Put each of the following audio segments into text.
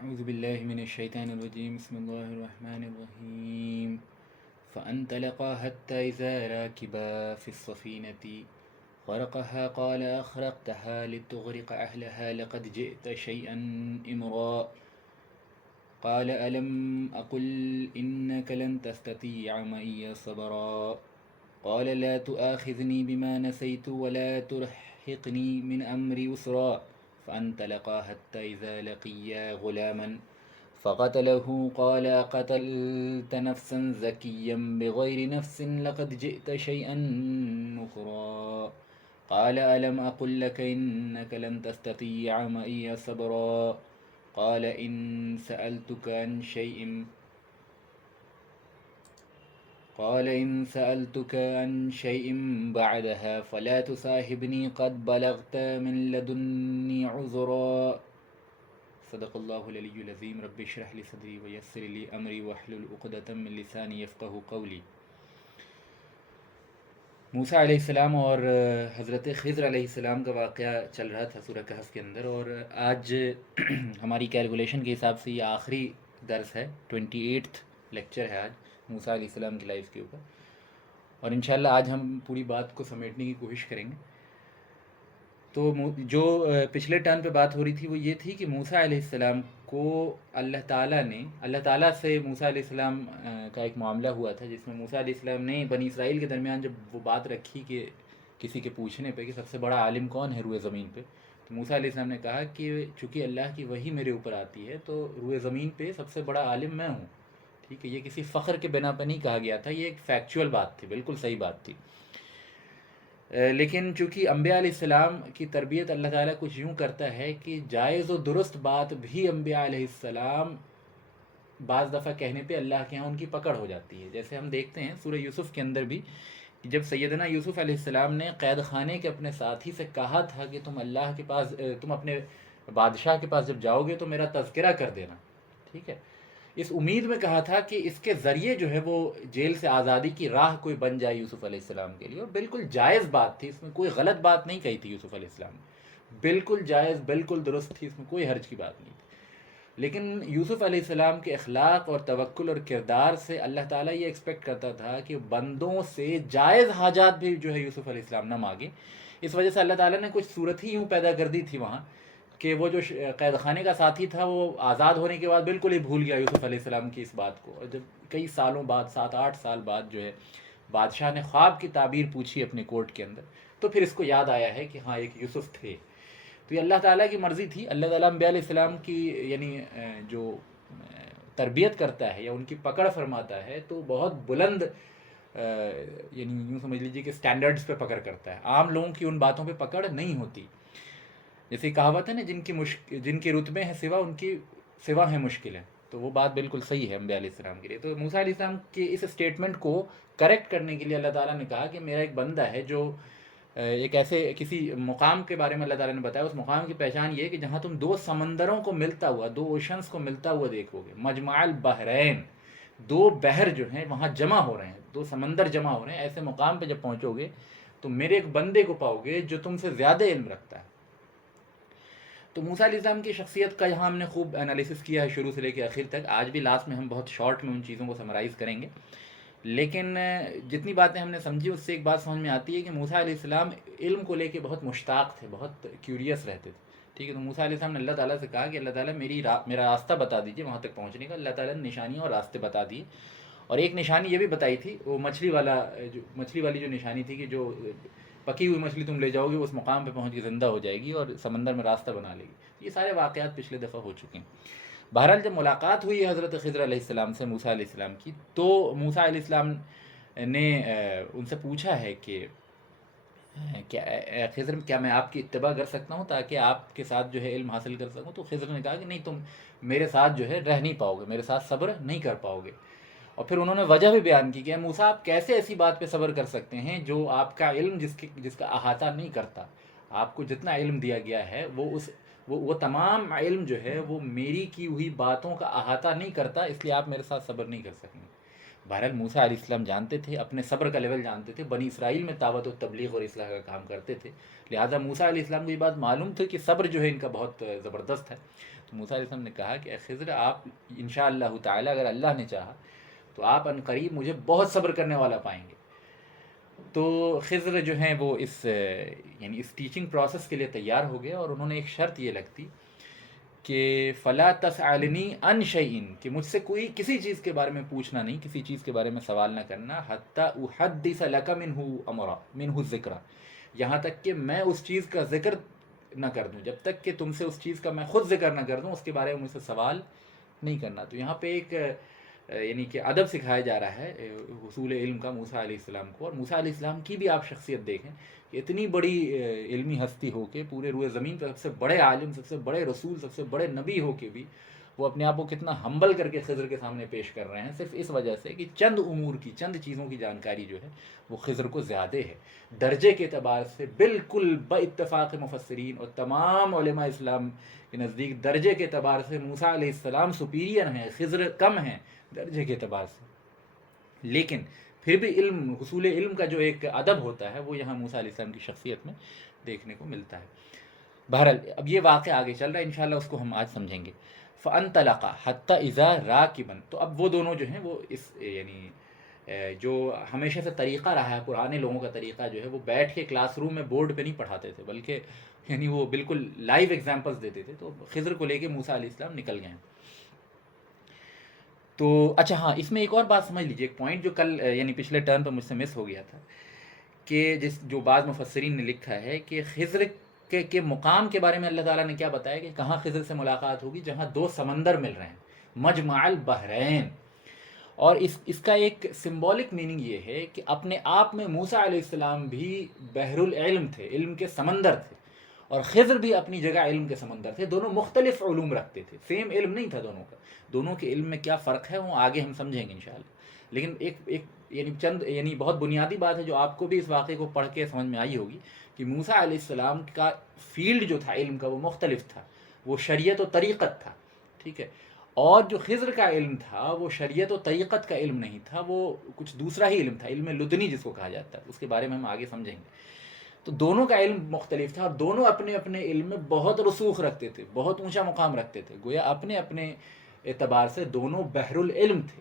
أعوذ بالله من الشيطان الرجيم بسم الله الرحمن الرحيم فانطلقا حتى إذا راكبا في السفينة خرقها قال أخرقتها لتغرق أهلها لقد جئت شيئا إمرا قال ألم أقل إنك لن تستطيع معي صبرا قال لا تؤاخذني بما نسيت ولا ترهقني من أمري يسرا فانطلقا حتى إذا لقيا غلاما فقتله قال قتلت نفسا زكيا بغير نفس لقد جئت شيئا نكرا قال ألم أقل لك إنك لن تستطيع معي صبرا قال إن سألتك عن شيء بعدها فلا تصاحبني قد بلغت من لدني عذرا صدق اللہ العلی العظیم رب اشرح لی صدری ویسر لی امری واحلل عقدۃ من لسانی یفقہوا قولی۔ موسیٰ علیہ السلام اور حضرت خضر علیہ السلام کا واقعہ چل رہا تھا سورہ کہف کے اندر، اور آج ہماری کیلکولیشن کے حساب سے یہ آخری درس ہے، 28 لیکچر ہے آج موسیٰ علیہ السلام کی لائف کے اوپر، اور انشاءاللہ آج ہم پوری بات کو سمیٹنے کی کوشش کریں گے۔ تو جو پچھلے ٹرن پہ بات ہو رہی تھی وہ یہ تھی کہ موسیٰ علیہ السلام کو اللہ تعالیٰ سے موسیٰ علیہ السلام کا ایک معاملہ ہوا تھا، جس میں موسیٰ علیہ السلام نے بنی اسرائیل کے درمیان جب وہ بات رکھی کہ کسی کے پوچھنے پہ کہ سب سے بڑا عالم کون ہے روئے زمین پہ، تو موسیٰ علیہ السلام نے کہا کہ چونکہ اللہ کی وحی میرے اوپر آتی ہے تو روئے زمین پہ سب سے بڑا عالم میں ہوں، ٹھیک ہے۔ یہ کسی فخر کے بنا پہ نہیں کہا گیا تھا، یہ ایک فیکچول بات تھی، بالکل صحیح بات تھی۔ لیکن چونکہ انبیاء علیہ السلام کی تربیت اللہ تعالیٰ کچھ یوں کرتا ہے کہ جائز و درست بات بھی انبیاء علیہ السلام بعض دفعہ کہنے پہ اللہ کے ہاں ان کی پکڑ ہو جاتی ہے۔ جیسے ہم دیکھتے ہیں سورہ یوسف کے اندر بھی، جب سیدنا یوسف علیہ السلام نے قید خانے کے اپنے ساتھی سے کہا تھا کہ تم اللہ کے پاس، تم اپنے بادشاہ کے پاس جب جاؤ گے تو میرا تذکرہ کر دینا، ٹھیک ہے، اس امید میں کہا تھا کہ اس کے ذریعے جو ہے وہ جیل سے آزادی کی راہ کوئی بن جائے یوسف علیہ السلام کے لیے، اور بالکل جائز بات تھی، اس میں کوئی غلط بات نہیں کہی تھی یوسف علیہ السلام نے، بالکل جائز، بالکل درست تھی، اس میں کوئی حرج کی بات نہیں تھی۔ لیکن یوسف علیہ السلام کے اخلاق اور توکل اور کردار سے اللہ تعالیٰ یہ ایکسپیکٹ کرتا تھا کہ بندوں سے جائز حاجات بھی جو ہے یوسف علیہ السلام نہ مانگے۔ اس وجہ سے اللہ تعالیٰ نے کچھ صورت ہی یوں پیدا کر دی تھی وہاں کہ وہ جو قید خانے کا ساتھی تھا وہ آزاد ہونے کے بعد بالکل ہی بھول گیا یوسف علیہ السلام کی اس بات کو، اور جب کئی سالوں بعد، 7-8 سال بعد جو ہے بادشاہ نے خواب کی تعبیر پوچھی اپنے کورٹ کے اندر، تو پھر اس کو یاد آیا ہے کہ ہاں ایک یوسف تھے۔ تو یہ اللہ تعالیٰ کی مرضی تھی۔ اللہ تعالیٰ انبیاء علیہ السلام کی یعنی جو تربیت کرتا ہے یا ان کی پکڑ فرماتا ہے تو بہت بلند یعنی یوں سمجھ لیجیے کہ سٹینڈرڈز پہ پکڑ کرتا ہے، عام لوگوں کی ان باتوں پہ پکڑ نہیں ہوتی۔ جیسے کہاوت ہے نا، جن کے رتبے ہیں سوا ان کی سوا ہیں مشکلیں، تو وہ بات بالکل صحیح ہے انبیاء علیہ السلام کے لیے۔ تو موسیٰ علیہ السلام کے اس اسٹیٹمنٹ کو کریکٹ کرنے کے لیے اللہ تعالیٰ نے کہا کہ میرا ایک بندہ ہے جو ایک ایسے کسی مقام کے بارے میں اللہ تعالیٰ نے بتایا، اس مقام کی پہچان یہ ہے کہ جہاں تم دو سمندروں کو ملتا ہوا، دو اوشنز کو ملتا ہوا دیکھو گے، مجمع البحرین، دو بحر جو ہیں وہاں جمع ہو رہے ہیں، دو سمندر جمع ہو رہے ہیں، ایسے مقام پہ جب پہنچو گے تو میرے ایک بندے کو پاؤ گے جو تم سے زیادہ علم رکھتا ہے۔ تو موسیٰ علیہ السلام کی شخصیت کا یہاں ہم نے خوب انالیسس کیا ہے شروع سے لے کے آخر تک، آج بھی لاسٹ میں ہم بہت شارٹ میں ان چیزوں کو سمرائز کریں گے، لیکن جتنی باتیں ہم نے سمجھی اس سے ایک بات سمجھ میں آتی ہے کہ موسیٰ علیہ السلام علم کو لے کے بہت مشتاق تھے، بہت کیوریس رہتے تھے، ٹھیک ہے۔ تو موسیٰ علیہ السلام نے اللہ تعالیٰ سے کہا کہ اللہ تعالیٰ میرا راستہ بتا دیجیے وہاں تک پہنچنے کا۔ اللہ تعالیٰ نے نشانیاں اور راستے بتا دیے، اور ایک نشانی یہ بھی بتائی تھی، وہ مچھلی والی جو نشانی تھی کہ جو پکی ہوئی مچھلی تم لے جاؤ گے اس مقام پہ پہنچ کے زندہ ہو جائے گی اور سمندر میں راستہ بنا لے گی۔ یہ سارے واقعات پچھلے دفعہ ہو چکے ہیں۔ بہرحال جب ملاقات ہوئی ہے حضرت خضر علیہ السلام سے موسیٰ علیہ السلام کی، تو موسیٰ علیہ السلام نے ان سے پوچھا ہے کہ خضر کیا میں آپ کی اتباع کر سکتا ہوں تاکہ آپ کے ساتھ جو ہے علم حاصل کر سکوں؟ تو خضر نے کہا کہ نہیں، تم میرے ساتھ جو ہے رہ نہیں پاؤ گے، میرے ساتھ صبر نہیں کر پاؤ گے۔ اور پھر انہوں نے وجہ بھی بیان کی کہ موسیٰ آپ کیسے ایسی بات پہ صبر کر سکتے ہیں جو آپ کا علم جس کا احاطہ نہیں کرتا، آپ کو جتنا علم دیا گیا ہے وہ تمام علم جو ہے وہ میری کی ہوئی باتوں کا احاطہ نہیں کرتا، اس لیے آپ میرے ساتھ صبر نہیں کر سکیں گے۔ بہرحال موسیٰ علیہ السلام جانتے تھے، اپنے صبر کا لیول جانتے تھے، بنی اسرائیل میں دعوت و تبلیغ اور اصلاح کا کام کرتے تھے، لہٰذا موسیٰ علیہ السلام کو یہ بات معلوم تھی کہ صبر جو ہے ان کا بہت زبردست ہے۔ تو موسیٰ علیہ السلام نے کہا کہ اے خضر، آپ انشاءاللہ تعالی اگر اللہ نے چاہا تو آپ ان قریب مجھے بہت صبر کرنے والا پائیں گے۔ تو خضر جو ہیں وہ یعنی اس ٹیچنگ پروسیس کے لیے تیار ہو گئے، اور انہوں نے ایک شرط یہ لگتی کہ فلا تسألنی عن شیء، کہ مجھ سے کوئی کسی چیز کے بارے میں پوچھنا نہیں، کسی چیز کے بارے میں سوال نہ کرنا، حتی احدث لک منہ ذکر، یہاں تک کہ میں اس چیز کا ذکر نہ کر دوں، جب تک کہ تم سے اس چیز کا میں خود ذکر نہ کر دوں اس کے بارے میں مجھ سے سوال نہیں کرنا۔ تو یہاں پہ ایک یعنی کہ ادب سکھایا جا رہا ہے حصول علم کا موسیٰ علیہ السلام کو، اور موسیٰ علیہ السلام کی بھی آپ شخصیت دیکھیں کہ اتنی بڑی علمی ہستی ہو کے، پورے روئے زمین پہ سب سے بڑے عالم، سب سے بڑے رسول، سب سے بڑے نبی ہو کے بھی وہ اپنے آپ کو کتنا ہمبل کر کے خضر کے سامنے پیش کر رہے ہیں، صرف اس وجہ سے کہ چند امور کی، چند چیزوں کی جانکاری جو ہے وہ خضر کو زیادہ ہے۔ درجے کے اعتبار سے بالکل باتفاق مفسرین اور تمام علماء اسلام کے نزدیک درجے کے اعتبار سے موسیٰ علیہ السلام سپیریئر ہیں، خضر کم ہیں درجے کے اعتبار سے، لیکن پھر بھی علم، حصول علم کا جو ایک ادب ہوتا ہے وہ یہاں موسیٰ علیہ السلام کی شخصیت میں دیکھنے کو ملتا ہے۔ بہرحال اب یہ واقعہ آگے چل رہا ہے، انشاءاللہ اس کو ہم آج سمجھیں گے۔ فَأَنْطَلَقَا حَتَّى إِذَا رَاكِبًا، تو اب وہ دونوں جو ہیں وہ اس یعنی جو ہمیشہ سے طریقہ رہا ہے، پرانے لوگوں کا طریقہ جو ہے وہ بیٹھ کے کلاس روم میں بورڈ پہ نہیں پڑھاتے تھے، بلکہ یعنی وہ بالکل لائیو ایگزامپلس دیتے تھے۔ تو خضر کو لے کے موسیٰ علیہ السلام نکل گئے ہیں۔ تو اچھا ہاں، اس میں ایک اور بات سمجھ لیجیے، ایک پوائنٹ جو کل یعنی پچھلے ٹرن پہ مجھ سے مس ہو گیا تھا، کہ جو بعض مفسرین نے لکھا ہے کہ خضر کے مقام کے بارے میں اللہ تعالیٰ نے کیا بتایا کہ کہاں خضر سے ملاقات ہوگی، جہاں دو سمندر مل رہے ہیں، مجمع البحرین۔ اور اس کا ایک سمبولک میننگ یہ ہے کہ اپنے آپ میں موسیٰ علیہ السلام بھی بحر العلم تھے، علم کے سمندر تھے، اور خضر بھی اپنی جگہ علم کے سمندر تھے، دونوں مختلف علوم رکھتے تھے، سیم علم نہیں تھا دونوں کا۔ دونوں کے علم میں کیا فرق ہے وہ آگے ہم سمجھیں گے انشاءاللہ، لیکن ایک یعنی چند یعنی بہت بنیادی بات ہے جو آپ کو بھی اس واقعے کو پڑھ کے سمجھ میں آئی ہوگی کہ موسیٰ علیہ السلام کا فیلڈ جو تھا علم کا وہ مختلف تھا، وہ شریعت و طریقت تھا، ٹھیک ہے، اور جو خضر کا علم تھا وہ شریعت و طریقت کا علم نہیں تھا، وہ کچھ دوسرا ہی علم تھا، علم لدنی جس کو کہا جاتا ہے، اس کے بارے میں ہم آگے سمجھیں گے۔ تو دونوں کا علم مختلف تھا، اور دونوں اپنے اپنے علم میں بہت رسوخ رکھتے تھے، بہت اونچا مقام رکھتے تھے، گویا اپنے اپنے اعتبار سے دونوں بحر العلم تھے۔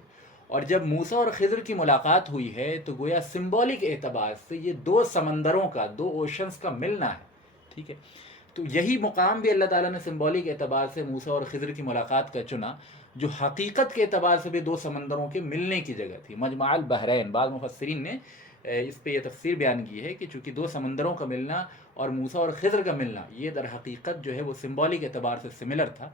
اور جب موسیٰ اور خضر کی ملاقات ہوئی ہے تو گویا سمبولک اعتبار سے یہ دو سمندروں کا، دو اوشنز کا ملنا ہے، ٹھیک ہے۔ تو یہی مقام بھی اللہ تعالیٰ نے سمبولک اعتبار سے موسیٰ اور خضر کی ملاقات کا چنا، جو حقیقت کے اعتبار سے بھی دو سمندروں کے ملنے کی جگہ تھی، مجمع البحرین۔ بعض مفسرین نے اس پہ یہ تفسیر بیان کی ہے کہ چونکہ دو سمندروں کا ملنا اور موسیٰ اور خضر کا ملنا یہ در حقیقت جو ہے وہ سمبولک اعتبار سے سملر تھا،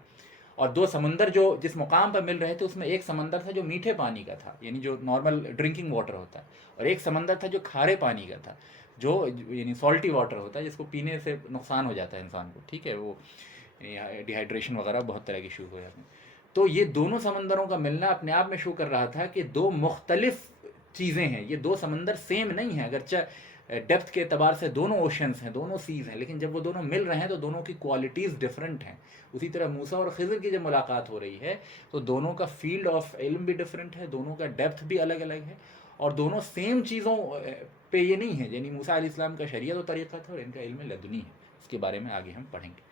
اور دو سمندر جو جس مقام پر مل رہے تھے اس میں ایک سمندر تھا جو میٹھے پانی کا تھا، یعنی جو نارمل ڈرنکنگ واٹر ہوتا ہے، اور ایک سمندر تھا جو کھارے پانی کا تھا، جو یعنی سالٹی واٹر ہوتا ہے، جس کو پینے سے نقصان ہو جاتا ہے انسان کو، ٹھیک ہے، وہ ڈی ہائیڈریشن وغیرہ بہت طرح کے ایشو ہو جاتے ہیں۔ تو یہ دونوں سمندروں کا ملنا اپنے آپ میں شو کر رہا تھا کہ دو مختلف چیزیں ہیں، یہ دو سمندر سیم نہیں ہیں، اگرچہ ڈیپتھ کے اعتبار سے دونوں اوشنز ہیں، دونوں سیز ہیں، لیکن جب وہ دونوں مل رہے ہیں تو دونوں کی کوالٹیز ڈفرنٹ ہیں۔ اسی طرح موسیٰ اور خضر کی جب ملاقات ہو رہی ہے تو دونوں کا فیلڈ آف علم بھی ڈفرنٹ ہے، دونوں کا ڈیپتھ بھی الگ الگ ہے، اور دونوں سیم چیزوں پہ یہ نہیں ہے، یعنی موسیٰ علیہ السلام کا شریعت و طریقہ تھا اور ان کا علم لدنی ہے، اس کے بارے میں آگے ہم پڑھیں گے۔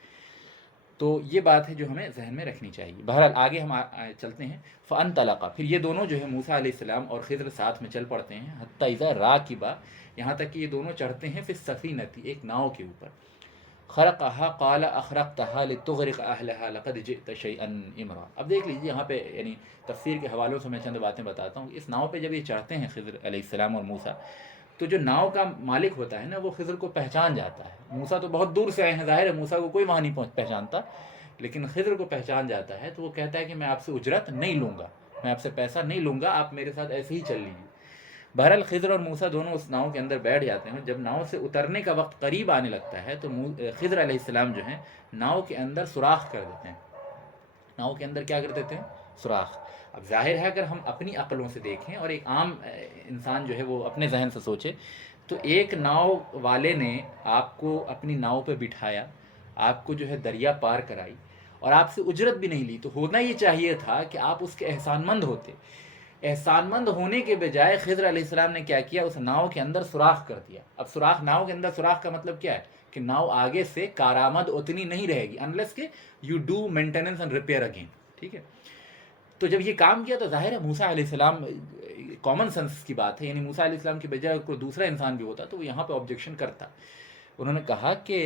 تو یہ بات ہے جو ہمیں ذہن میں رکھنی چاہیے۔ بہرحال آگے ہم چلتے ہیں۔ فَأَنْطَلَقَا، پھر یہ دونوں جو ہے موسیٰ علیہ السلام اور خضر ساتھ میں چل پڑتے ہیں، حَتَّى إِذَا رَاكِبَا، یہاں تک کہ یہ دونوں چڑھتے ہیں فِي السَّفِينَةِ، ایک ناؤ کے اوپر۔ خَرَقَهَا قَالَ أَخْرَقْتَهَا لِتُغْرِقَ أَهْلَهَا لَقَدْ جِئْتَ شَيْئًا إِمْرًا۔ اب دیکھ لیجیے یہاں پہ یعنی تفسیر کے حوالوں سے میں چند باتیں بتاتا ہوں۔ اس ناؤ پہ جب یہ چڑھتے ہیں خضر علیہ السلام اور موسیٰ، تو جو ناؤ کا مالک ہوتا ہے نا وہ خضر کو پہچان جاتا ہے۔ موسیٰ تو بہت دور سے آئے ہیں، ظاہر ہے موسیٰ کو کوئی وہاں نہیں پہچانتا، لیکن خضر کو پہچان جاتا ہے، تو وہ کہتا ہے کہ میں آپ سے اجرت نہیں لوں گا، میں آپ سے پیسہ نہیں لوں گا، آپ میرے ساتھ ایسے ہی چل لیجیے۔ بہرحال خضر اور موسیٰ دونوں اس ناؤ کے اندر بیٹھ جاتے ہیں۔ جب ناؤ سے اترنے کا وقت قریب آنے لگتا ہے تو خضر علیہ السلام جو ہیں ناؤ کے اندر سوراخ کر دیتے ہیں۔ ناؤ کے اندر کیا کر دیتے ہیں؟ سوراخ۔ اب ظاہر ہے اگر ہم اپنی عقلوں سے دیکھیں اور ایک عام انسان جو ہے وہ اپنے ذہن سے سوچے، تو ایک ناؤ والے نے آپ کو اپنی ناؤ پہ بٹھایا، آپ کو جو ہے دریا پار کرائی، اور آپ سے اجرت بھی نہیں لی، تو ہونا یہ چاہیے تھا کہ آپ اس کے احسان مند ہوتے، احسان مند ہونے کے بجائے خضر علیہ السلام نے کیا کیا، اس ناؤ کے اندر سوراخ کر دیا. اب سوراخ، ناؤ کے اندر سوراخ کا مطلب کیا ہے کہ ناؤ آگے سے کارآمد اتنی نہیں رہے گی انلیس کہ you do maintenance and repair again. ٹھیک ہے، تو جب یہ کام کیا تو ظاہر ہے موسیٰ علیہ السلام، کامن سینس کی بات ہے، یعنی موسیٰ علیہ السلام کی بجائے کوئی دوسرا انسان بھی ہوتا تو وہ یہاں پہ آبجیکشن کرتا. انہوں نے کہا کہ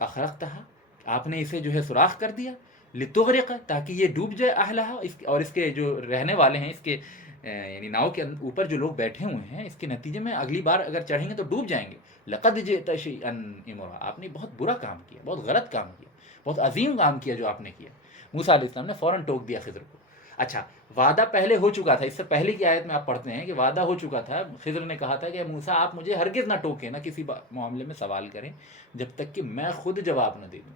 اخرقتھا، آپ نے اسے جو ہے سوراخ کر دیا، لتغرق، تاکہ یہ ڈوب جائے، اہلہا، اور اس کے جو رہنے والے ہیں، اس کے یعنی ناؤ کے اوپر جو لوگ بیٹھے ہوئے ہیں، اس کے نتیجے میں اگلی بار اگر چڑھیں گے تو ڈوب جائیں گے. لقد جئت شیئا امرا، آپ نے بہت برا کام کیا، بہت غلط کام کیا، بہت عظیم کام کیا جو آپ نے کیا. موسیٰ علیہ السلام نے فوراً ٹوک دیا خضر کو. اچھا، وعدہ پہلے ہو چکا تھا، اس سے پہلے کی آیت میں آپ پڑھتے ہیں کہ وعدہ ہو چکا تھا. خضر نے کہا تھا کہ موسیٰ آپ مجھے ہرگز نہ ٹوکیں، نہ کسی معاملے میں سوال کریں جب تک کہ میں خود جواب نہ دے دوں.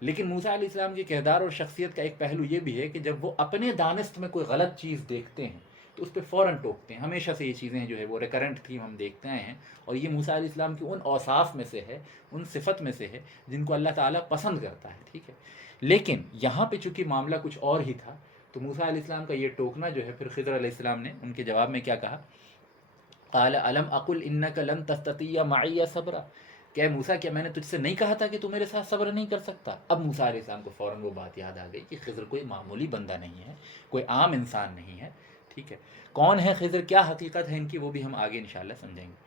لیکن موسیٰ علیہ السلام کے کردار اور شخصیت کا ایک پہلو یہ بھی ہے کہ جب وہ اپنے دانست میں کوئی غلط چیز دیکھتے ہیں تو اس پہ فوراً ٹوکتے ہیں. ہمیشہ سے یہ چیزیں جو ہے وہ ریکرنٹ تھیم ہم دیکھتے آئے ہیں، اور یہ موسیٰ علیہ السلام کی ان اوصاف میں سے ہے، ان صفت میں سے ہے جن کو اللہ تعالیٰ پسند کرتا ہے. ٹھیک ہے، لیکن یہاں پہ چونکہ معاملہ کچھ اور ہی تھا تو موسیٰ علیہ السلام کا یہ ٹوکنا جو ہے، پھر خضر علیہ السلام نے ان کے جواب میں کیا کہا، قال الم اقل انک لن تستطیع معی صبرا، کہ موسیٰ کیا میں نے تجھ سے نہیں کہا تھا کہ تو میرے ساتھ صبر نہیں کر سکتا. اب موسیٰ علیہ السلام کو فوراً وہ بات یاد آ گئی کہ خضر کوئی معمولی بندہ نہیں ہے، کوئی عام انسان نہیں ہے. ٹھیک ہے، کون ہے خضر، کیا حقیقت ہے ان کی، وہ بھی ہم آگے انشاءاللہ سمجھیں گے.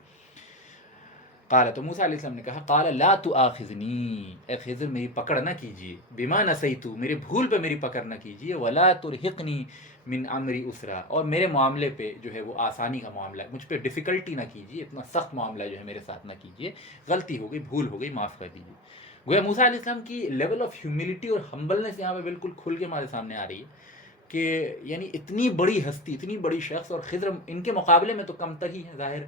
قال، تو موسیٰ علیہ السلام نے کہا، قال لا تؤاخذنی، اے خضر میری پکڑ نہ کیجیے، بما نسیت، میرے بھول پہ میری پکڑ نہ کیجیے، ولا ترہقنی من امری اسرا، اور میرے معاملے پہ جو ہے وہ آسانی کا معاملہ ہے، مجھ پہ ڈیفیکلٹی نہ کیجیے، اتنا سخت معاملہ جو ہے میرے ساتھ نہ کیجیے، غلطی ہو گئی، بھول ہو گئی، معاف کر دیجیے. گویا موسیٰ علیہ السلام کی لیول آف ہیوملٹی اور ہمبلنس یہاں پہ بالکل کھل کے ہمارے سامنے آ رہی ہے کہ یعنی اتنی بڑی ہستی، اتنی بڑی شخص، اور خضر ان کے مقابلے میں تو کم تر ہی ہے ظاہر،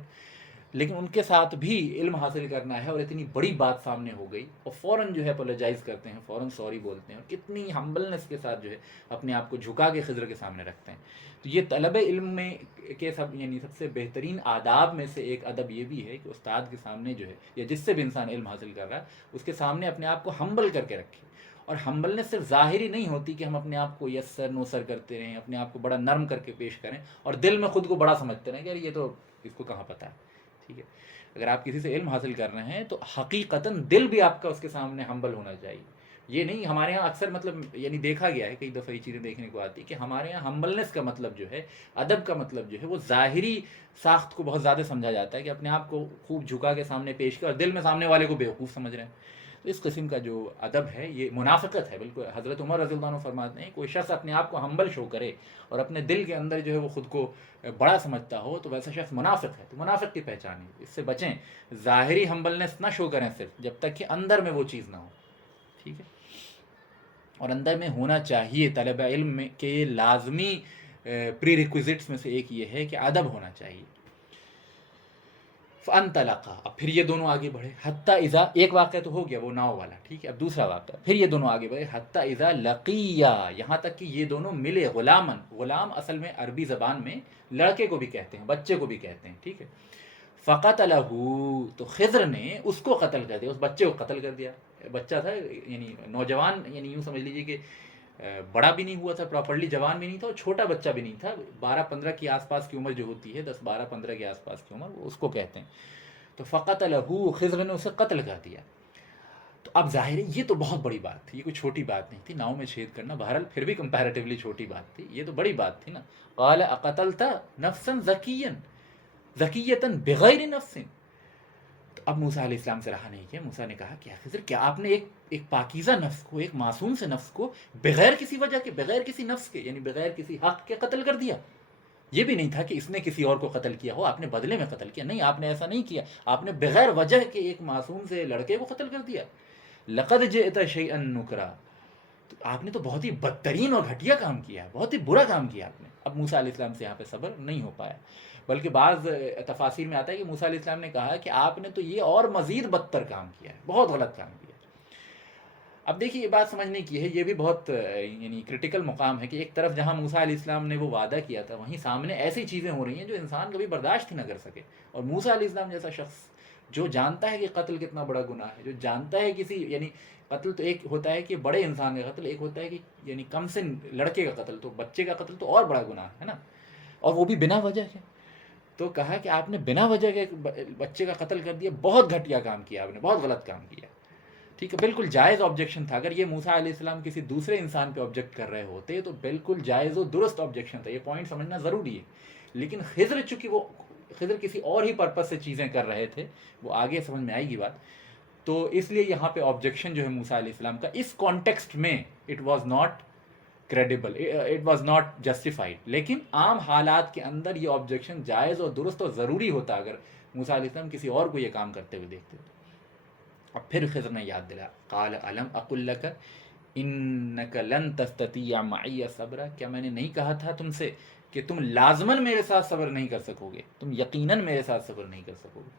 لیکن ان کے ساتھ بھی علم حاصل کرنا ہے، اور اتنی بڑی بات سامنے ہو گئی اور فوراً جو ہے اپولوجائز کرتے ہیں، فوراً سوری بولتے ہیں، اور کتنی ہمبلنس کے ساتھ جو ہے اپنے آپ کو جھکا کے خضر کے سامنے رکھتے ہیں. تو یہ طلب علم میں کے یعنی سب سے بہترین آداب میں سے ایک ادب یہ بھی ہے کہ استاد کے سامنے جو ہے، یا جس سے بھی انسان علم حاصل کر رہا ہے، اس کے سامنے اپنے آپ کو ہمبل کر کے رکھے. اور ہمبلنس صرف ظاہری نہیں ہوتی کہ ہم اپنے آپ کو یسر نوسر کرتے رہیں، اپنے آپ کو بڑا نرم کر کے پیش کریں، اور دل میں خود کو بڑا سمجھتے رہیں کہ یار یہ تو اس کو کہاں پتہ ہے. ٹھیک ہے، اگر آپ کسی سے علم حاصل کر رہے ہیں تو حقیقتاً دل بھی آپ کا اس کے سامنے ہمبل ہونا چاہیے. یہ نہیں، ہمارے یہاں اکثر مطلب یعنی دیکھا گیا ہے، کئی دفعہ یہ چیزیں دیکھنے کو آتی کہ ہمارے یہاں ہمبلنس کا مطلب جو ہے، ادب کا مطلب جو ہے، وہ ظاہری ساخت کو بہت زیادہ سمجھا جاتا ہے کہ اپنے آپ کو خوب جھکا کے سامنے پیش کر، اور دل میں سامنے والے کو بیوقوف سمجھ رہے ہیں. تو اس قسم کا جو ادب ہے یہ منافقت ہے بالکل. حضرت عمر رضی اللہ عنہ فرماتے ہیں کوئی شخص اپنے آپ کو ہمبل شو کرے اور اپنے دل کے اندر جو ہے وہ خود کو بڑا سمجھتا ہو تو ویسا شخص منافق ہے. تو منافق کی پہچان ہے، اس سے بچیں، ظاہری ہمبلنس نہ شو کریں صرف جب تک کہ اندر میں وہ چیز نہ ہو. ٹھیک ہے، اور اندر میں ہونا چاہیے. طلب علم میں کے لازمی پری ریکویزٹس میں سے ایک یہ ہے کہ ادب ہونا چاہیے. فانطلقا، اب پھر یہ دونوں آگے بڑھے، حتی اذا، ایک واقعہ تو ہو گیا وہ ناؤ والا، ٹھیک ہے، اب دوسرا واقعہ، پھر یہ دونوں آگے بڑھے، حتی اذا لقیا، یہاں تک کہ یہ دونوں ملے غلامن. غلام اصل میں عربی زبان میں لڑکے کو بھی کہتے ہیں، بچے کو بھی کہتے ہیں. ٹھیک ہے، فقتلہ، تو خضر نے اس کو قتل کر دیا، اس بچے کو قتل کر دیا. بچہ تھا، یعنی نوجوان، یعنی یوں سمجھ لیجیے کہ بڑا بھی نہیں ہوا تھا پراپرلی، جوان بھی نہیں تھا، اور چھوٹا بچہ بھی نہیں تھا. 12-15 کی آس پاس کی عمر جو ہوتی ہے، 10-12-15 کے آس پاس کی عمر، وہ اس کو کہتے ہیں. تو فقتلہ، خضر نے اسے قتل کر دیا. تو اب ظاہر ہے یہ تو بہت بڑی بات تھی، یہ کوئی چھوٹی بات نہیں تھی. ناؤ میں چھید کرنا بہرحال پھر بھی کمپیریٹیولی چھوٹی بات تھی، یہ تو بڑی بات تھی نا. قال اقتلت نفسا زکیا، زکیۃ بغیر نفس. تو اب موسیٰ علیہ السلام سے رہا نہیں کیا. موسیٰ نے کہا کہ خضر، کیا آپ نے ایک پاکیزہ نفس کو، ایک معصوم سے نفس کو بغیر کسی وجہ کے، بغیر کسی نفس کے، یعنی بغیر کسی حق کے قتل کر دیا؟ یہ بھی نہیں تھا کہ اس نے کسی اور کو قتل کیا ہو، آپ نے بدلے میں قتل کیا، نہیں، آپ نے ایسا نہیں کیا، آپ نے بغیر وجہ کے ایک معصوم سے لڑکے کو قتل کر دیا. لقد جئت شیئا نکرا، تو آپ نے تو بہت ہی بدترین اور گھٹیا کام کیا، بہت ہی برا کام کیا آپ نے. اب موسیٰ علیہ السلام سے یہاں پہ صبر نہیں ہو پایا، بلکہ بعض تفاسیر میں آتا ہے کہ موسیٰ علیہ السلام نے کہا کہ آپ نے تو یہ اور مزید بدتر کام کیا ہے، بہت غلط کام کیا. اب دیکھیے یہ بات سمجھنے کی ہے، یہ بھی بہت یعنی کرٹیکل مقام ہے کہ ایک طرف جہاں موسیٰ علیہ السلام نے وہ وعدہ کیا تھا، وہیں سامنے ایسی چیزیں ہو رہی ہیں جو انسان کبھی برداشت ہی نہ کر سکے. اور موسیٰ علیہ السلام جیسا شخص جو جانتا ہے کہ قتل کتنا بڑا گناہ ہے، جو جانتا ہے کسی، یعنی قتل تو ایک ہوتا ہے کہ بڑے انسان کا قتل، ایک ہوتا ہے کہ یعنی کم سے لڑکے کا قتل، تو بچے کا قتل تو اور بڑا گناہ ہے نا. اور وہ بھی بنا وجہ کے. تو کہا کہ آپ نے بنا وجہ کے بچے کا قتل کر دیا, بہت گھٹیا کام کیا آپ نے, بہت غلط کام کیا. ٹھیک ہے, بالکل جائز آبجیکشن تھا. اگر یہ موسیٰ علیہ السلام کسی دوسرے انسان پہ آبجیکٹ کر رہے ہوتے تو بالکل جائز و درست آبجیکشن تھا, یہ پوائنٹ سمجھنا ضروری ہے. لیکن خضر چونکہ وہ خضر کسی اور ہی پرپس سے چیزیں کر رہے تھے, وہ آگے سمجھ میں آئے گی بات, تو اس لیے یہاں پہ آبجیکشن جو ہے موسیٰ علیہ السلام کا اس کانٹیکسٹ میں it was not credible, it was not justified. لیکن عام حالات کے اندر یہ آبجیکشن جائز اور درست اور ضروری ہوتا اگر موسیٰ علیہ السلام کسی اور کو یہ کام کرتے ہوئے دیکھتے. اب پھر خضر نے یاد دلایا, قال الم اقل لک انک لن تستطیع معی صبرا, کیا میں نے نہیں کہا تھا تم سے کہ تم لازماً میرے ساتھ صبر نہیں کر سکو گے, تم یقیناً میرے ساتھ صبر نہیں کر سکو گے.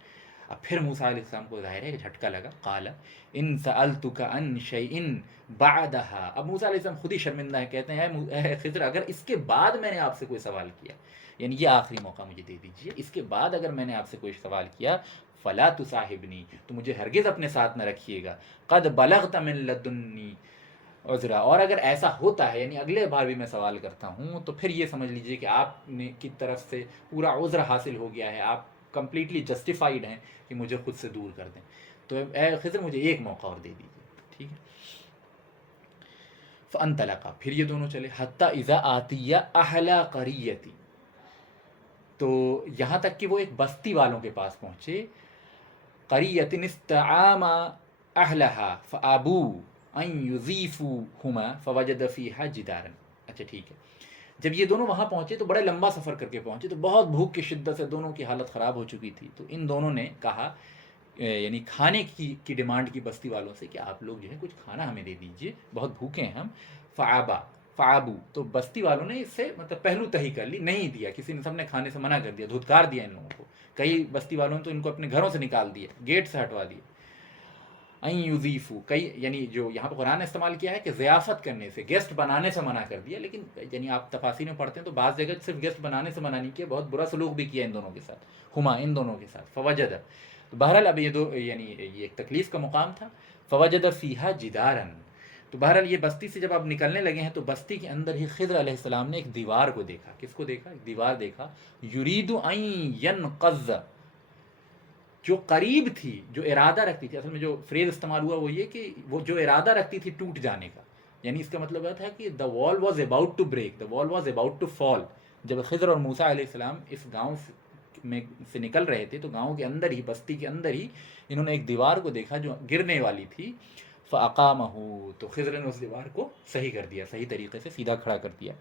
اب پھر موسیٰ علیہ السلام کو ظاہر ہے کہ جھٹکا لگا. قال ان سألتک عن شیء بعدها, اب موسیٰ علیہ السلام خود ہی شرمندہ ہے, کہتے ہیں اے خضر اگر اس کے بعد میں نے آپ سے کوئی سوال کیا, یعنی یہ آخری موقع مجھے دے دیجیے, اس کے بعد اگر میں نے آپ سے کوئی سوال کیا, فلا تصاحبنی, تو مجھے ہرگز اپنے ساتھ نہ رکھیے گا, قد بلغت من لدنی عذرا, اور اگر ایسا ہوتا ہے یعنی اگلے بار بھی میں سوال کرتا ہوں تو پھر یہ سمجھ لیجئے کہ آپ نے کی طرف سے پورا عذر حاصل ہو گیا ہے, آپ کمپلیٹلی جسٹیفائیڈ ہیں کہ مجھے خود سے دور کر دیں. تو اے خضر مجھے ایک موقع اور دے دیجیے. ٹھیک ہے, فانطلقا, پھر یہ دونوں چلے, حتی اذا آتیا اہل قریتی, تو یہاں تک کہ وہ ایک بستی والوں کے پاس پہنچے. قریۃ استعام اہلہا فابو ان یضیفوہما فوجد فیہا جدارا. اچھا ٹھیک ہے, جب یہ دونوں وہاں پہنچے تو بڑے لمبا سفر کر کے پہنچے, تو بہت بھوک کی شدت سے دونوں کی حالت خراب ہو چکی تھی. تو ان دونوں نے کہا, یعنی کھانے کی ڈیمانڈ کی بستی والوں سے کہ آپ لوگ جو ہے کچھ کھانا ہمیں دے دیجئے, بہت بھوکے ہیں ہم. فعابو, تو بستی والوں نے اس سے مطلب پہلو تہی کر لی, نہیں دیا, کسی نے سب نے کھانے سے منع کر دیا, دھتکار دیا ان لوگوں کو. کئی بستی والوں نے تو ان کو اپنے گھروں سے نکال دیا, گیٹ سے ہٹوا دیا. این یضیفو, کئی یعنی جو یہاں پہ قرآن نے استعمال کیا ہے کہ ضیافت کرنے سے, گیسٹ بنانے سے منع کر دیا, لیکن یعنی آپ تفاسیر میں پڑھتے ہیں تو بعض جگہ صرف گیسٹ بنانے سے منع نہیں کیا, بہت برا سلوک بھی کیا ان دونوں کے ساتھ, ہما ان دونوں کے ساتھ. فوجد, تو بہرحال اب یہ دو یعنی یہ ایک تکلیف کا مقام تھا. فوجد فیہا جدارا, تو بہرحال یہ بستی سے جب آپ نکلنے لگے ہیں تو بستی کے اندر ہی خضر علیہ السلام نے ایک دیوار کو دیکھا. کس کو دیکھا؟ ایک دیوار دیکھا. یرید ان ینقض, جو قریب تھی, جو ارادہ رکھتی تھی, اصل میں جو فریز استعمال ہوا وہ یہ کہ وہ جو ارادہ رکھتی تھی ٹوٹ جانے کا, یعنی اس کا مطلب یہ تھا کہ the wall was about to break, the wall was about to fall. جب خضر اور موسیٰ علیہ السلام اس گاؤں میں سے نکل رہے تھے تو گاؤں کے اندر ہی, بستی کے اندر ہی انہوں نے ایک دیوار کو دیکھا جو گرنے والی تھی. فَأَقَامَهُ, تو خضر نے اس دیوار کو صحیح کر دیا, صحیح طریقے سے سیدھا کھڑا کر دیا.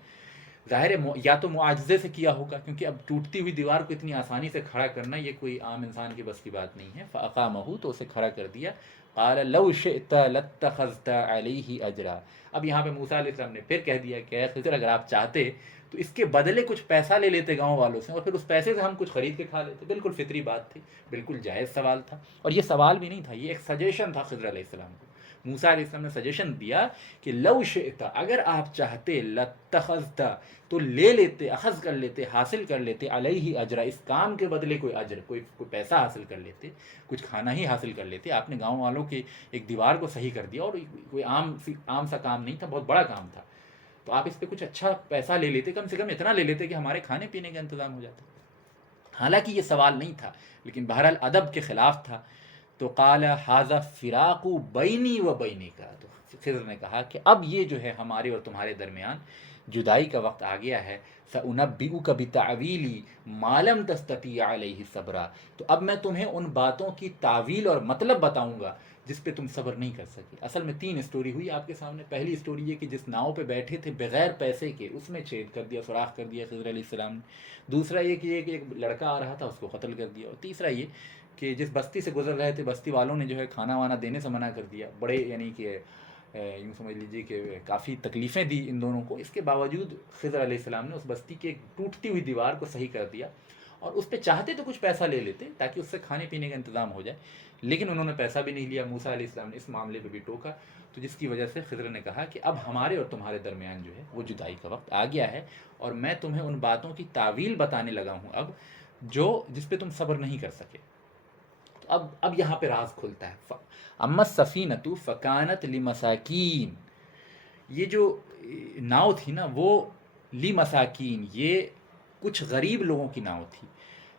ظاہر ہے یا تو معاجزے سے کیا ہوگا, کیونکہ اب ٹوٹتی ہوئی دیوار کو اتنی آسانی سے کھڑا کرنا یہ کوئی عام انسان کی بس کی بات نہیں ہے. فَأَقَامَهُ, تو اسے کھڑا کر دیا. قَالَ لَوْ شِئْتَ لَاتَّخَذْتَ عَلَيْهِ أَجْرًا, اب یہاں پہ موسیٰ علیہ السلام نے پھر کہہ دیا کہ اے خضر اگر آپ چاہتے تو اس کے بدلے کچھ پیسہ لے لیتے گاؤں والوں سے, اور پھر اس پیسے سے ہم کچھ خرید کے کھا لیتے. بالکل فطری بات تھی, بالکل جائز سوال تھا, اور یہ سوال بھی نہیں تھا, یہ ایک سجیشن تھا خضر علیہ السلام کو. موسیٰ علیہ السلام نے سجیشن دیا کہ لو شئت, اگر آپ چاہتے, لاتخذت, تو لے لیتے, اخذ کر لیتے, حاصل کر لیتے, علیہ اجرا, اس کام کے بدلے کوئی اجر, کوئی پیسہ حاصل کر لیتے, کچھ کھانا ہی حاصل کر لیتے. آپ نے گاؤں والوں کے ایک دیوار کو صحیح کر دیا, اور کوئی عام سا کام نہیں تھا, بہت بڑا کام تھا, تو آپ اس پہ کچھ اچھا پیسہ لے لیتے, کم سے کم اتنا لے لیتے کہ ہمارے کھانے پینے کا انتظام ہو جاتا. حالانکہ یہ سوال نہیں تھا, لیکن بہرحال ادب کے خلاف تھا. تو قال ھذا فراق بینی و بینک, تو خضر نے کہا کہ اب یہ جو ہے ہمارے اور تمہارے درمیان جدائی کا وقت آ گیا ہے. سأنبئک بتعویلی ما لم تستطیع علیہ صبرا, تو اب میں تمہیں ان باتوں کی تعویل اور مطلب بتاؤں گا جس پہ تم صبر نہیں کر سکے. اصل میں 3 اسٹوری ہوئی آپ کے سامنے. پہلی اسٹوری یہ کہ جس ناؤ پہ بیٹھے تھے بغیر پیسے کے, اس میں چھید کر دیا, سوراخ کر دیا خضر علیہ السلام نے. دوسرا یہ کہ ایک لڑکا آ رہا تھا, اس کو قتل کر دیا. اور تیسرا یہ کہ جس بستی سے گزر رہے تھے بستی والوں نے جو ہے کھانا وانا دینے سے منع کر دیا. بڑے یعنی کہ یوں سمجھ لیجیے کہ کافی تکلیفیں دی ان دونوں کو. اس کے باوجود خضر علیہ السلام نے اس بستی کے ایک ٹوٹتی ہوئی دیوار کو صحیح کر دیا, اور اس پہ چاہتے تو کچھ پیسہ لے لیتے تاکہ اس سے کھانے پینے کا انتظام ہو جائے, لیکن انہوں نے پیسہ بھی نہیں لیا. موسیٰ علیہ السلام نے اس معاملے پہ بھی ٹوکا, تو جس کی وجہ سے خضر نے کہا کہ اب ہمارے اور تمہارے درمیان جو ہے وہ جدائی کا وقت آ گیا ہے, اور میں تمہیں ان باتوں کی تعویل بتانے لگا ہوں اب جس پہ تم صبر نہیں کر سکے. اب یہاں پہ راز کھلتا ہے. اما السفینۃ فکانت لمساکین, یہ جو ناؤ تھی نا وہ لمساکین, یہ کچھ غریب لوگوں کی ناؤ تھی،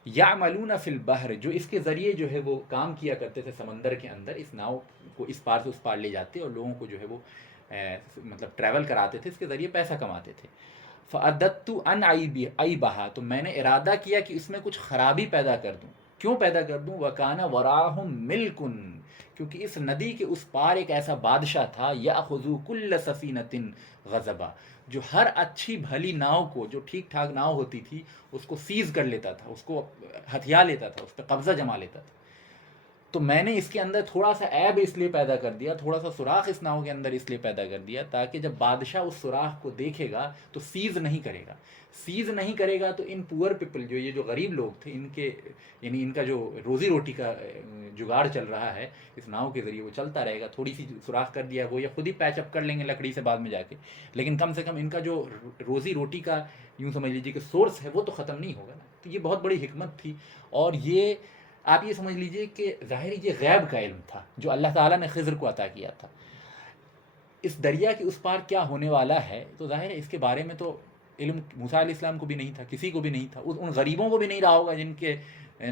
یعملون فی البحر، جو اس کے ذریعے جو ہے وہ کام کیا کرتے تھے سمندر کے اندر، اس ناؤ کو اس پار سے اس پار لے جاتے اور لوگوں کو جو ہے وہ مطلب ٹریول کراتے تھے، اس کے ذریعے پیسہ کماتے تھے۔ فَأَدَّدْتُ أَنْ عَيْبَهَا، تو میں نے ارادہ کیا کہ اس میں کچھ خرابی پیدا کر دوں۔ کیوں پیدا کر دوں؟ وَكَانَ وَرَاهُمْ مِلْكٌ، کیونکہ اس ندی کے اس پار ایک ایسا بادشاہ تھا، يَأْخُذُ كُلَّ سَفِينَةٍ غَصْبًا، جو ہر اچھی بھلی ناؤ کو، جو ٹھیک ٹھاک ناؤ ہوتی تھی، اس کو سیز کر لیتا تھا، اس کو ہتھیا لیتا تھا، اس پہ قبضہ جما لیتا تھا۔ تو میں نے اس کے اندر تھوڑا سا عیب اس لیے پیدا کر دیا، تھوڑا سا سوراخ اس ناؤ کے اندر اس لیے پیدا کر دیا تاکہ جب بادشاہ اس سوراخ کو دیکھے گا تو سیز نہیں کرے گا، سیز نہیں کرے گا تو ان پور پیپل، جو یہ جو غریب لوگ تھے، ان کے یعنی ان کا جو روزی روٹی کا جگاڑ چل رہا ہے اس ناؤ کے ذریعے، وہ چلتا رہے گا۔ تھوڑی سی سوراخ کر دیا، وہ یا خود ہی پیچ اپ کر لیں گے لکڑی سے بعد میں جا کے، لیکن کم سے کم ان کا جو روزی روٹی کا یوں سمجھ لیجیے کہ سورس ہے وہ تو ختم نہیں ہوگا نا۔ تو یہ بہت بڑی حکمت تھی، اور یہ آپ یہ سمجھ لیجئے کہ ظاہر یہ غیب کا علم تھا جو اللہ تعالیٰ نے خضر کو عطا کیا تھا۔ اس دریا کے اس پار کیا ہونے والا ہے تو ظاہر ہے اس کے بارے میں تو علم موسیٰ علیہ السلام کو بھی نہیں تھا، کسی کو بھی نہیں تھا، ان غریبوں کو بھی نہیں رہا ہوگا جن کے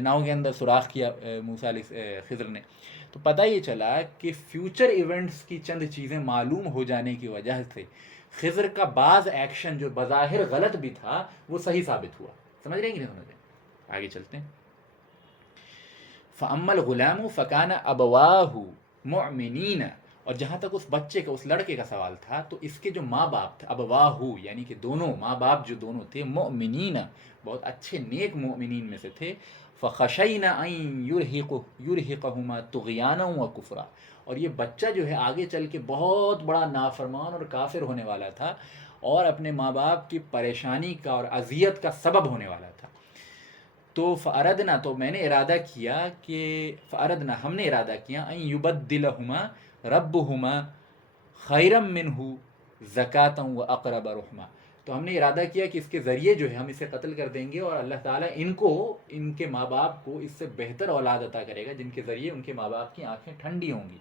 ناؤ کے اندر سوراخ کیا موسیٰ علیہ خضر نے۔ تو پتہ یہ چلا کہ فیوچر ایونٹس کی چند چیزیں معلوم ہو جانے کی وجہ سے خضر کا بعض ایکشن جو بظاہر غلط بھی تھا وہ صحیح ثابت ہوا۔ سمجھ رہے ہیں کہ نہیں سمجھ رہے ہیں؟ آگے چلتے ہیں۔ فَأَمَّا الْغُلَامُ فَكَانَ أَبَوَاهُ مُؤْمِنِينَ، اور جہاں تک اس بچے کا، اس لڑکے کا سوال تھا، تو اس کے جو ماں باپ تھے، ابواہو یعنی کہ دونوں ماں باپ جو دونوں تھے، مؤمنین بہت اچھے نیک مؤمنین میں سے تھے، فَخَشَيْنَا أَن يُرْهِقَهُمَا طُغْيَانًا وَكُفْرًا، اور یہ بچہ جو ہے آگے چل کے بہت بڑا نافرمان اور کافر ہونے والا تھا، اور اپنے ماں باپ کی پریشانی کا اور اذیت کا سبب ہونے والا تھا۔ تو فَأَرَدْنَا، تو میں نے ارادہ کیا کہ فَأَرَدْنَا، ہم نے ارادہ کیا، أَن يُبَدِّلَهُمَا رَبُّهُمَا خَيْرًا مِّنْهُ زَكَاةً وَأَقْرَبَ رُحْمًا، تو ہم نے ارادہ کیا کہ اس کے ذریعے جو ہے ہم اسے قتل کر دیں گے، اور اللہ تعالیٰ ان کو، ان کے ماں باپ کو اس سے بہتر اولاد عطا کرے گا جن کے ذریعے ان کے ماں باپ کی آنکھیں ٹھنڈی ہوں گی۔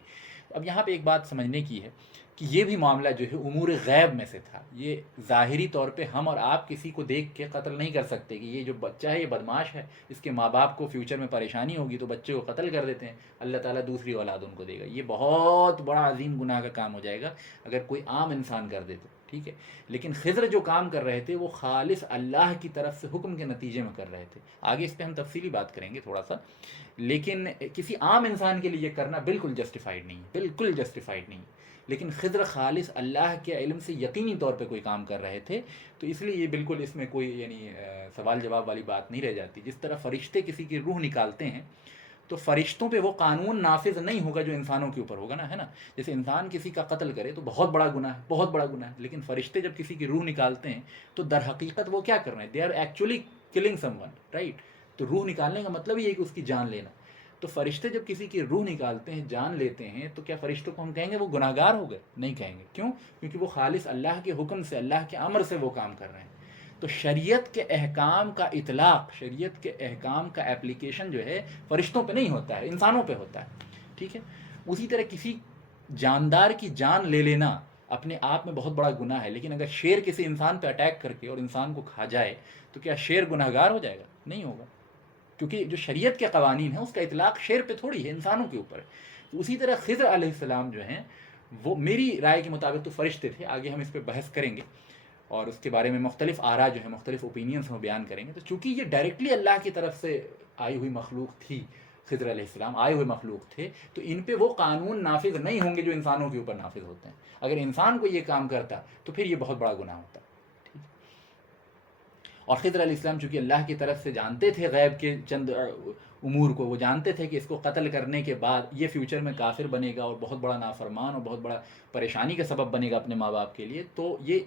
اب یہاں پہ ایک بات سمجھنے کی ہے کہ یہ بھی معاملہ جو ہے امور غیب میں سے تھا۔ یہ ظاہری طور پہ ہم اور آپ کسی کو دیکھ کے قتل نہیں کر سکتے کہ یہ جو بچہ ہے یہ بدماش ہے، اس کے ماں باپ کو فیوچر میں پریشانی ہوگی تو بچے کو قتل کر دیتے ہیں، اللہ تعالیٰ دوسری اولاد ان کو دے گا۔ یہ بہت بڑا عظیم گناہ کا کام ہو جائے گا اگر کوئی عام انسان کر دے تو، ٹھیک ہے۔ لیکن خضر جو کام کر رہے تھے وہ خالص اللہ کی طرف سے حکم کے نتیجے میں کر رہے تھے۔ آگے اس پہ ہم تفصیلی بات کریں گے تھوڑا سا، لیکن کسی عام انسان کے لیے یہ کرنا بالکل جسٹیفائڈ نہیں، بالکل جسٹیفائڈ نہیں۔ لیکن خضر خالص اللہ کے علم سے یقینی طور پہ کوئی کام کر رہے تھے، تو اس لیے یہ بالکل اس میں کوئی یعنی سوال جواب والی بات نہیں رہ جاتی۔ جس طرح فرشتے کسی کی روح نکالتے ہیں تو فرشتوں پہ وہ قانون نافذ نہیں ہوگا جو انسانوں کے اوپر ہوگا نا، ہے نا۔ جیسے انسان کسی کا قتل کرے تو بہت بڑا گناہ ہے، بہت بڑا گناہ ہے، لیکن فرشتے جب کسی کی روح نکالتے ہیں تو در حقیقت وہ کیا کر رہے ہیں؟ They are actually killing someone, right. تو روح نکالنے کا مطلب یہ ہے کہ اس کی جان لینا۔ تو فرشتے جب کسی کی روح نکالتے ہیں، جان لیتے ہیں، تو کیا فرشتوں کو ہم کہیں گے وہ گناہ گار ہو گئے؟ نہیں کہیں گے۔ کیوں؟ کیونکہ وہ خالص اللہ کے حکم سے، اللہ کے امر سے وہ کام کر رہے ہیں۔ تو شریعت کے احکام کا اطلاق، شریعت کے احکام کا اپلیکیشن جو ہے فرشتوں پہ نہیں ہوتا ہے، انسانوں پہ ہوتا ہے، ٹھیک ہے۔ اسی طرح کسی جاندار کی جان لے لینا اپنے آپ میں بہت بڑا گناہ ہے، لیکن اگر شیر کسی انسان پہ اٹیک کر کے اور انسان کو کھا جائے تو کیا شیر گناہ گار ہو جائے گا؟ نہیں ہوگا، کیونکہ جو شریعت کے قوانین ہیں اس کا اطلاق شیر پہ تھوڑی ہے، انسانوں کے اوپر ہے۔ تو اسی طرح خضر علیہ السلام جو ہیں وہ میری رائے کے مطابق تو فرشتے تھے، آگے ہم اس پہ بحث کریں گے اور اس کے بارے میں مختلف آراء جو ہیں، مختلف اوپینینز ہم بیان کریں گے۔ تو چونکہ یہ ڈائریکٹلی اللہ کی طرف سے آئی ہوئی مخلوق تھی، خضر علیہ السلام آئے ہوئے مخلوق تھے، تو ان پہ وہ قانون نافذ نہیں ہوں گے جو انسانوں کے اوپر نافذ ہوتے ہیں۔ اگر انسان کو یہ کام کرتا تو پھر یہ بہت بڑا گناہ ہوتا۔ اور خضر علیہ السلام چونکہ اللہ کی طرف سے جانتے تھے غیب کے چند امور کو، وہ جانتے تھے کہ اس کو قتل کرنے کے بعد یہ فیوچر میں کافر بنے گا اور بہت بڑا نافرمان اور بہت بڑا پریشانی کا سبب بنے گا اپنے ماں باپ کے لیے، تو یہ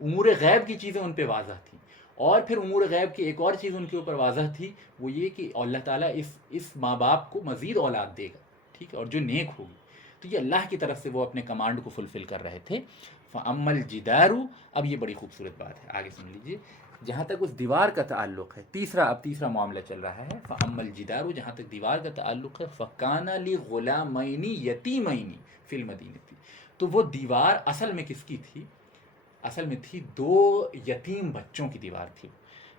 امور غیب کی چیزیں ان پہ واضح تھیں۔ اور پھر امور غیب کی ایک اور چیز ان کے اوپر واضح تھی، وہ یہ کہ اللہ تعالیٰ اس ماں باپ کو مزید اولاد دے گا، ٹھیک ہے، اور جو نیک ہوگی۔ تو یہ اللہ کی طرف سے وہ اپنے کمانڈ کو فلفل کر رہے تھے۔ فَأَمَّا الْجِدَارُ، اب یہ بڑی خوبصورت بات ہے، آگے سن لیجئے۔ جہاں تک اس دیوار کا تعلق ہے، اب تیسرا معاملہ چل رہا ہے۔ فَأَمَّا الْجِدَارُ، جہاں تک دیوار کا تعلق ہے، فَكَانَ لِغُلَامَيْنِ يَتِيمَيْنِ فِي الْمَدِينَةِ، تو وہ دیوار اصل میں کس کی تھی؟ اصل میں تھی دو یتیم بچوں کی دیوار تھی۔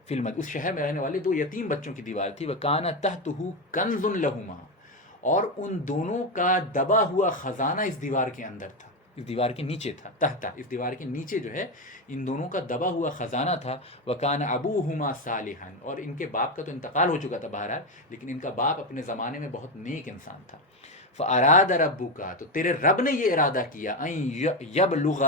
اس شہر میں رہنے والے 2 یتیم بچوں کی دیوار تھی. وَكَانَ تَحْتُهُ كَنْزٌ لَهُمَا, اور ان دونوں کا دبا ہوا خزانہ اس دیوار کے اندر تھا, اس دیوار کے نیچے تھا. تحت, اس دیوار کے نیچے جو ہے ان دونوں کا دبا ہوا خزانہ تھا. وَكَانَ أَبُوهُمَا صَالِحًا, اور ان کے باپ کا تو انتقال ہو چکا تھا بہرحال, لیکن ان کا باپ اپنے زمانے میں بہت نیک انسان تھا. فَأَرَادَ رَبُّكَ, تو تیرے رب نے یہ ارادہ کیا, أَن يَبْلُغَ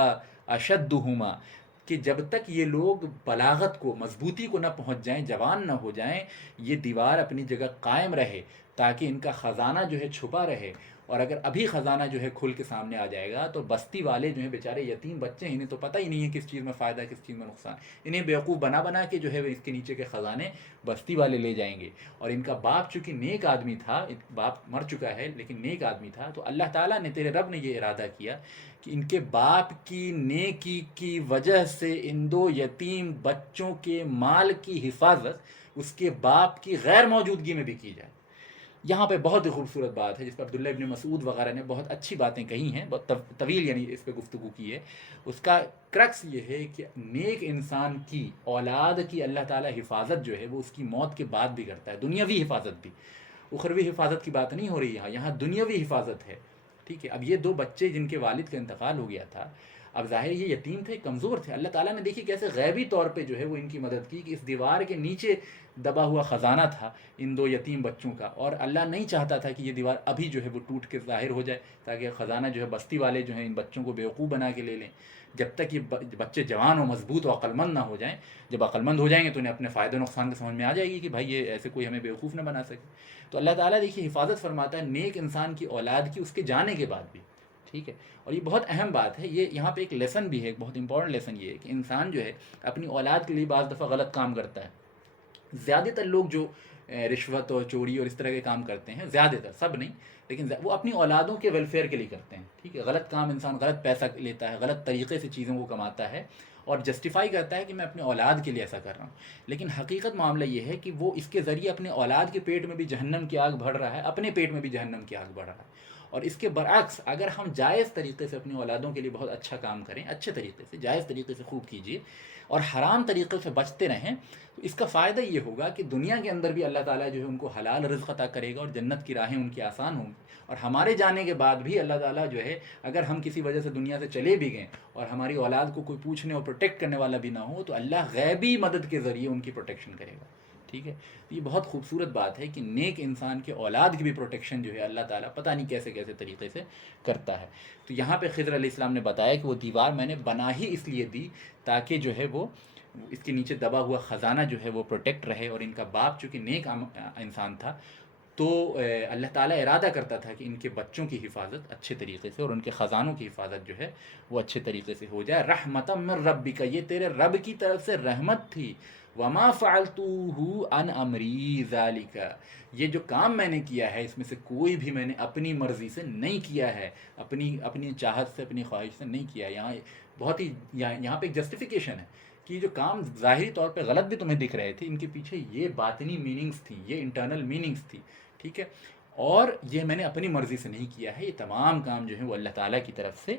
أَشَدُّهُمَا, کہ جب تک یہ لوگ بلاغت کو, مضبوطی کو نہ پہنچ جائیں, جوان نہ ہو جائیں, یہ دیوار اپنی جگہ قائم رہے تاکہ ان کا خزانہ جو ہے چھپا رہے. اور اگر ابھی خزانہ جو ہے کھل کے سامنے آ جائے گا تو بستی والے جو ہیں بیچارے یتیم بچے ہیں, انہیں تو پتہ ہی نہیں ہے کس چیز میں فائدہ کس چیز میں نقصان, انہیں بیوقوف بنا بنا کے جو ہے اس کے نیچے کے خزانے بستی والے لے جائیں گے. اور ان کا باپ چونکہ نیک آدمی تھا, باپ مر چکا ہے لیکن نیک آدمی تھا, تو اللہ تعالیٰ نے, تیرے رب نے یہ ارادہ کیا کہ ان کے باپ کی نیکی کی وجہ سے ان 2 یتیم بچوں کے مال کی حفاظت اس کے باپ کی غیر موجودگی میں بھی کی جائے. یہاں پہ بہت ہی خوبصورت بات ہے جس پہ عبداللہ ابن مسعود وغیرہ نے بہت اچھی باتیں کہی ہیں, بہت طویل یعنی اس پہ گفتگو کی ہے. اس کا کرکس یہ ہے کہ نیک انسان کی اولاد کی اللہ تعالیٰ حفاظت جو ہے وہ اس کی موت کے بعد بھی کرتا ہے, دنیاوی حفاظت بھی. اخروی حفاظت کی بات نہیں ہو رہی یہاں دنیاوی حفاظت ہے. ٹھیک ہے, اب یہ 2 بچے جن کے والد کا انتقال ہو گیا تھا, اب ظاہر یہ یتیم تھے, کمزور تھے, اللہ تعالیٰ نے دیکھی کیسے غیبی طور پہ جو ہے وہ ان کی مدد کی کہ اس دیوار کے نیچے دبا ہوا خزانہ تھا ان 2 یتیم بچوں کا, اور اللہ نہیں چاہتا تھا کہ یہ دیوار ابھی جو ہے وہ ٹوٹ کے ظاہر ہو جائے تاکہ خزانہ جو ہے بستی والے جو ہیں ان بچوں کو بیوقوف بنا کے لے لیں. جب تک یہ بچے جوان و مضبوط و عقلمند نہ ہو جائیں, جب عقلمند ہو جائیں گے تو انہیں اپنے فائدے و نقصان کے سمجھ میں آ جائے گی کہ بھائی یہ ایسے کوئی ہمیں بیوقوف نہ بنا سکے. تو اللہ تعالیٰ دیکھیے حفاظت فرماتا ہے نیک انسان کی اولاد کی اس کے جانے کے بعد بھی. ٹھیک ہے, اور یہ بہت اہم بات ہے. یہ یہاں پہ ایک لیسن بھی ہے, ایک بہت امپورٹنٹ لیسن یہ ہے کہ انسان جو ہے اپنی اولاد کے لیے بعض دفعہ غلط کام کرتا ہے. زیادہ تر لوگ جو رشوت اور چوری اور اس طرح کے کام کرتے ہیں, زیادہ تر, سب نہیں, لیکن وہ اپنی اولادوں کے ویلفیئر کے لیے کرتے ہیں. ٹھیک ہے, غلط کام, انسان غلط پیسہ لیتا ہے, غلط طریقے سے چیزوں کو کماتا ہے اور جسٹیفائی کرتا ہے کہ میں اپنے اولاد کے لیے ایسا کر رہا ہوں. لیکن حقیقت معاملہ یہ ہے کہ وہ اس کے ذریعے اپنے اولاد کے پیٹ میں بھی جہنم کی آگ بڑھ رہا ہے, اپنے پیٹ میں بھی جہنم کی آگ بڑھ رہا ہے. اور اس کے برعکس اگر ہم جائز طریقے سے اپنی اولادوں کے لیے بہت اچھا کام کریں, اچھے طریقے سے, جائز طریقے سے خوب کیجیے اور حرام طریقے سے بچتے رہیں, تو اس کا فائدہ یہ ہوگا کہ دنیا کے اندر بھی اللہ تعالیٰ جو ہے ان کو حلال رزق عطا کرے گا اور جنت کی راہیں ان کی آسان ہوں گی. اور ہمارے جانے کے بعد بھی اللہ تعالیٰ جو ہے اگر ہم کسی وجہ سے دنیا سے چلے بھی گئے اور ہماری اولاد کو کوئی پوچھنے اور پروٹیکٹ کرنے والا بھی نہ ہو, تو اللہ غیبی مدد کے ذریعے ان کی پروٹیکشن کرے گا. ٹھیک ہے, یہ بہت خوبصورت بات ہے کہ نیک انسان کے اولاد کی بھی پروٹیکشن جو ہے اللہ تعالیٰ پتہ نہیں کیسے کیسے طریقے سے کرتا ہے. تو یہاں پہ خضر علیہ السلام نے بتایا کہ وہ دیوار میں نے بنا ہی اس لیے دی تاکہ جو ہے وہ اس کے نیچے دبا ہوا خزانہ جو ہے وہ پروٹیکٹ رہے. اور ان کا باپ چونکہ نیک انسان تھا تو اللہ تعالیٰ ارادہ کرتا تھا کہ ان کے بچوں کی حفاظت اچھے طریقے سے اور ان کے خزانوں کی حفاظت جو ہے وہ اچھے طریقے سے ہو جائے. رحمتا من ربک, یہ تیرے رب کی طرف سے رحمت تھی. وما فعلتوہ عن امری ذالک, یہ جو کام میں نے کیا ہے اس میں سے کوئی بھی میں نے اپنی مرضی سے نہیں کیا ہے, اپنی چاہت سے, اپنی خواہش سے نہیں کیا. یہاں بہت ہی یہاں پہ ایک جسٹیفیکیشن ہے کہ جو کام ظاہری طور پہ غلط بھی تمہیں دکھ رہے تھے, ان کے پیچھے یہ باطنی میننگز تھیں, یہ انٹرنل میننگز تھی. ٹھیک ہے, اور یہ میں نے اپنی مرضی سے نہیں کیا ہے, یہ تمام کام جو ہیں وہ اللہ تعالیٰ کی طرف سے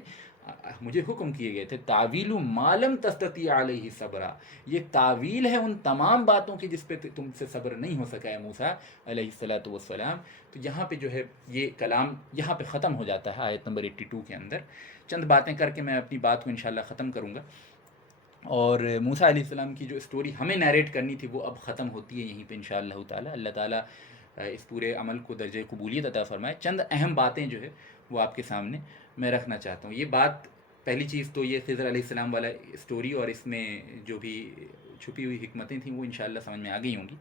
مجھے حکم کیے گئے تھے. تعویل ما لم تستطیع علیہ صبرا, یہ تعویل ہے ان تمام باتوں کی جس پہ تم سے صبر نہیں ہو سکا ہے موسیٰ علیہ الصلوۃ والسلام. تو یہاں پہ جو ہے یہ کلام یہاں پہ ختم ہو جاتا ہے آیت نمبر 82 کے اندر. چند باتیں کر کے میں اپنی بات کو انشاءاللہ ختم کروں گا. اور موسیٰ علیہ السلام کی جو اسٹوری ہمیں نیریٹ کرنی تھی وہ اب ختم ہوتی ہے یہیں پہ انشاءاللہ تعالی. اللہ تعالیٰ اس پورے عمل کو درجہ قبولیت عطا فرمائے. چند اہم باتیں جو ہے وہ آپ کے سامنے میں رکھنا چاہتا ہوں. یہ بات پہلی چیز تو یہ خضر علیہ السلام والا اسٹوری اور اس میں جو بھی چھپی ہوئی حکمتیں تھیں وہ انشاءاللہ سمجھ میں آ گئی ہوں گی.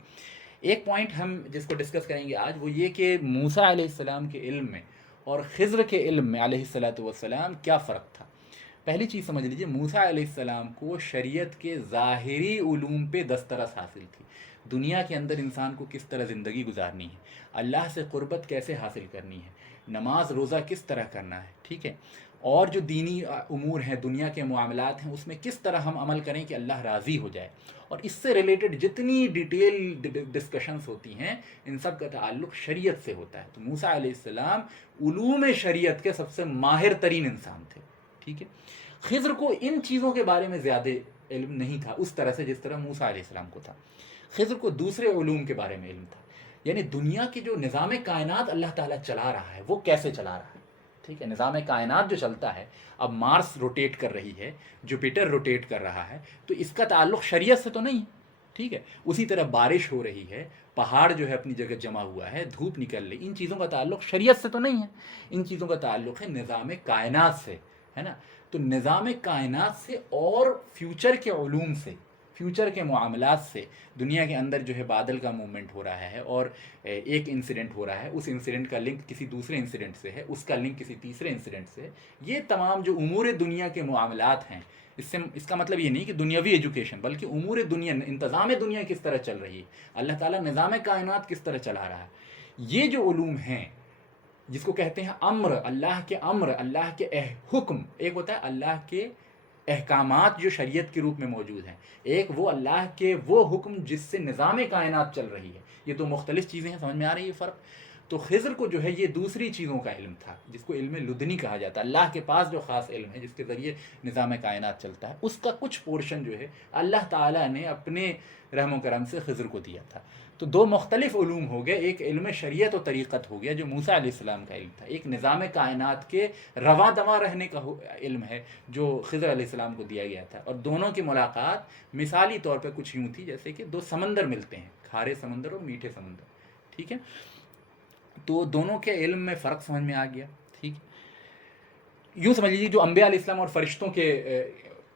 ایک پوائنٹ ہم جس کو ڈسکس کریں گے آج وہ یہ کہ موسیٰ علیہ السلام کے علم میں اور خضر کے علم میں علیہ الصلوۃ والسلام کیا فرق تھا. پہلی چیز سمجھ لیجئے, موسیٰ علیہ السلام کو شریعت کے ظاہری علوم پہ دسترس حاصل تھی. دنیا کے اندر انسان کو کس طرح زندگی گزارنی ہے, اللہ سے قربت کیسے حاصل کرنی ہے, نماز روزہ کس طرح کرنا ہے, ٹھیک ہے, اور جو دینی امور ہیں, دنیا کے معاملات ہیں, اس میں کس طرح ہم عمل کریں کہ اللہ راضی ہو جائے. اور اس سے ریلیٹڈ جتنی ڈیٹیل ڈسکشنز ہوتی ہیں ان سب کا تعلق شریعت سے ہوتا ہے. تو موسیٰ علیہ السلام علوم شریعت کے سب سے ماہر ترین انسان تھے. ٹھیک ہے, خضر کو ان چیزوں کے بارے میں زیادہ علم نہیں تھا اس طرح سے جس طرح موسیٰ علیہ السلام کو تھا. خضر کو دوسرے علوم کے بارے میں علم تھا، یعنی دنیا کی جو نظام کائنات اللہ تعالیٰ چلا رہا ہے وہ کیسے چلا رہا ہے. ٹھیک ہے، نظام کائنات جو چلتا ہے، اب مارس روٹیٹ کر رہی ہے، جوپیٹر روٹیٹ کر رہا ہے، تو اس کا تعلق شریعت سے تو نہیں ہے. ٹھیک ہے، اسی طرح بارش ہو رہی ہے، پہاڑ جو ہے اپنی جگہ جمع ہوا ہے، دھوپ نکل رہی، ان چیزوں کا تعلق شریعت سے تو نہیں ہے، ان چیزوں کا تعلق ہے نظام کائنات سے، ہے نا. تو نظام کائنات سے اور فیوچر کے علوم سے، فیوچر کے معاملات سے، دنیا کے اندر جو ہے بادل کا موومنٹ ہو رہا ہے اور ایک انسیڈنٹ ہو رہا ہے، اس انسیڈنٹ کا لنک کسی دوسرے انسیڈنٹ سے ہے، اس کا لنک کسی تیسرے انسیڈنٹ سے ہے. یہ تمام جو امور دنیا کے معاملات ہیں، اس کا مطلب یہ نہیں کہ دنیاوی ایجوکیشن، بلکہ امور دنیا، انتظام دنیا کس طرح چل رہی ہے، اللہ تعالیٰ نظام کائنات کس طرح چلا رہا ہے. یہ جو علوم ہیں جس کو کہتے ہیں امر، اللہ کے حکم، ایک ہوتا ہے اللہ کے احکامات جو شریعت کے روپ میں موجود ہیں، ایک وہ اللہ کے وہ حکم جس سے نظام کائنات چل رہی ہے. یہ دو مختلف چیزیں ہیں، سمجھ میں آ رہی ہے فرق. تو خضر کو جو ہے یہ دوسری چیزوں کا علم تھا، جس کو علم لدنی کہا جاتا ہے. اللہ کے پاس جو خاص علم ہے جس کے ذریعے نظام کائنات چلتا ہے، اس کا کچھ پورشن جو ہے اللہ تعالیٰ نے اپنے رحم و کرم سے خضر کو دیا تھا. تو دو مختلف علوم ہو گئے، ایک علم شریعت و طریقت ہو گیا جو موسیٰ علیہ السلام کا علم تھا، ایک نظام کائنات کے رواں دواں رہنے کا علم ہے جو خضر علیہ السلام کو دیا گیا تھا. اور دونوں کی ملاقات مثالی طور پہ کچھ یوں تھی جیسے کہ دو سمندر ملتے ہیں، کھارے سمندر اور میٹھے سمندر. ٹھیک ہے، تو دونوں کے علم میں فرق سمجھ میں آ گیا. ٹھیک، یوں سمجھ لیجیے جو انبیاء علیہ السلام اور فرشتوں کے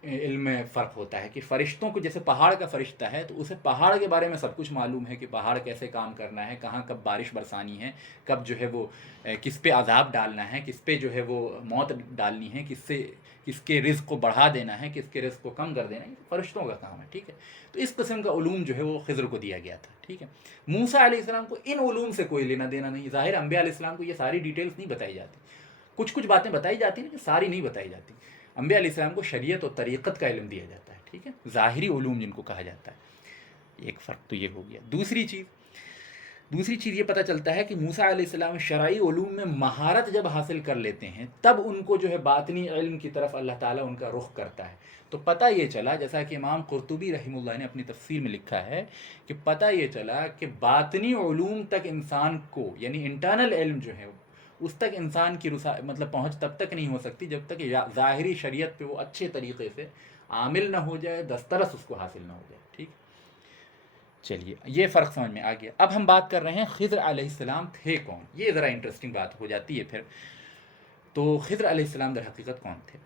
علم میں فرق ہوتا ہے کہ فرشتوں کو جیسے پہاڑ کا فرشتہ ہے تو اسے پہاڑ کے بارے میں سب کچھ معلوم ہے کہ پہاڑ کیسے کام کرنا ہے، کہاں کب بارش برسانی ہے، کب جو ہے وہ کس پہ عذاب ڈالنا ہے، کس پہ جو ہے وہ موت ڈالنی ہے، کس کے رزق کو بڑھا دینا ہے، کس کے رزق کو کم کر دینا ہے. فرشتوں کا کام ہے. ٹھیک ہے، تو اس قسم کا علوم جو ہے وہ خضر کو دیا گیا تھا. ٹھیک ہے، موسیٰ علیہ السلام کو ان علوم سے کوئی لینا دینا نہیں. ظاہر انبیاء علیہ السلام کو یہ ساری ڈیٹیلز نہیں بتائی جاتی، کچھ باتیں بتائی جاتی ہیں لیکن ساری نہیں بتائی جاتی. انبیاء علیہ السلام کو شریعت اور طریقت کا علم دیا جاتا ہے. ٹھیک ہے، ظاہری علوم جن کو کہا جاتا ہے. ایک فرق تو یہ ہو گیا. دوسری چیز یہ پتہ چلتا ہے کہ موسیٰ علیہ السلام شرعی علوم میں مہارت جب حاصل کر لیتے ہیں تب ان کو جو ہے باطنی علم کی طرف اللہ تعالیٰ ان کا رخ کرتا ہے. تو پتہ یہ چلا، جیسا کہ امام قرطبی رحمہ اللہ نے اپنی تفسیر میں لکھا ہے کہ پتہ یہ چلا کہ باطنی علوم تک انسان کو، یعنی انٹرنل علم جو ہے اس تک انسان کی مطلب پہنچ تب تک نہیں ہو سکتی جب تک ظاہری شریعت پہ وہ اچھے طریقے سے عامل نہ ہو جائے، دسترس اس کو حاصل نہ ہو جائے. ٹھیک، چلیے یہ فرق سمجھ میں آ گیا. اب ہم بات کر رہے ہیں خضر علیہ السلام تھے کون. یہ ذرا انٹرسٹنگ بات ہو جاتی ہے پھر. تو خضر علیہ السلام در حقیقت کون تھے؟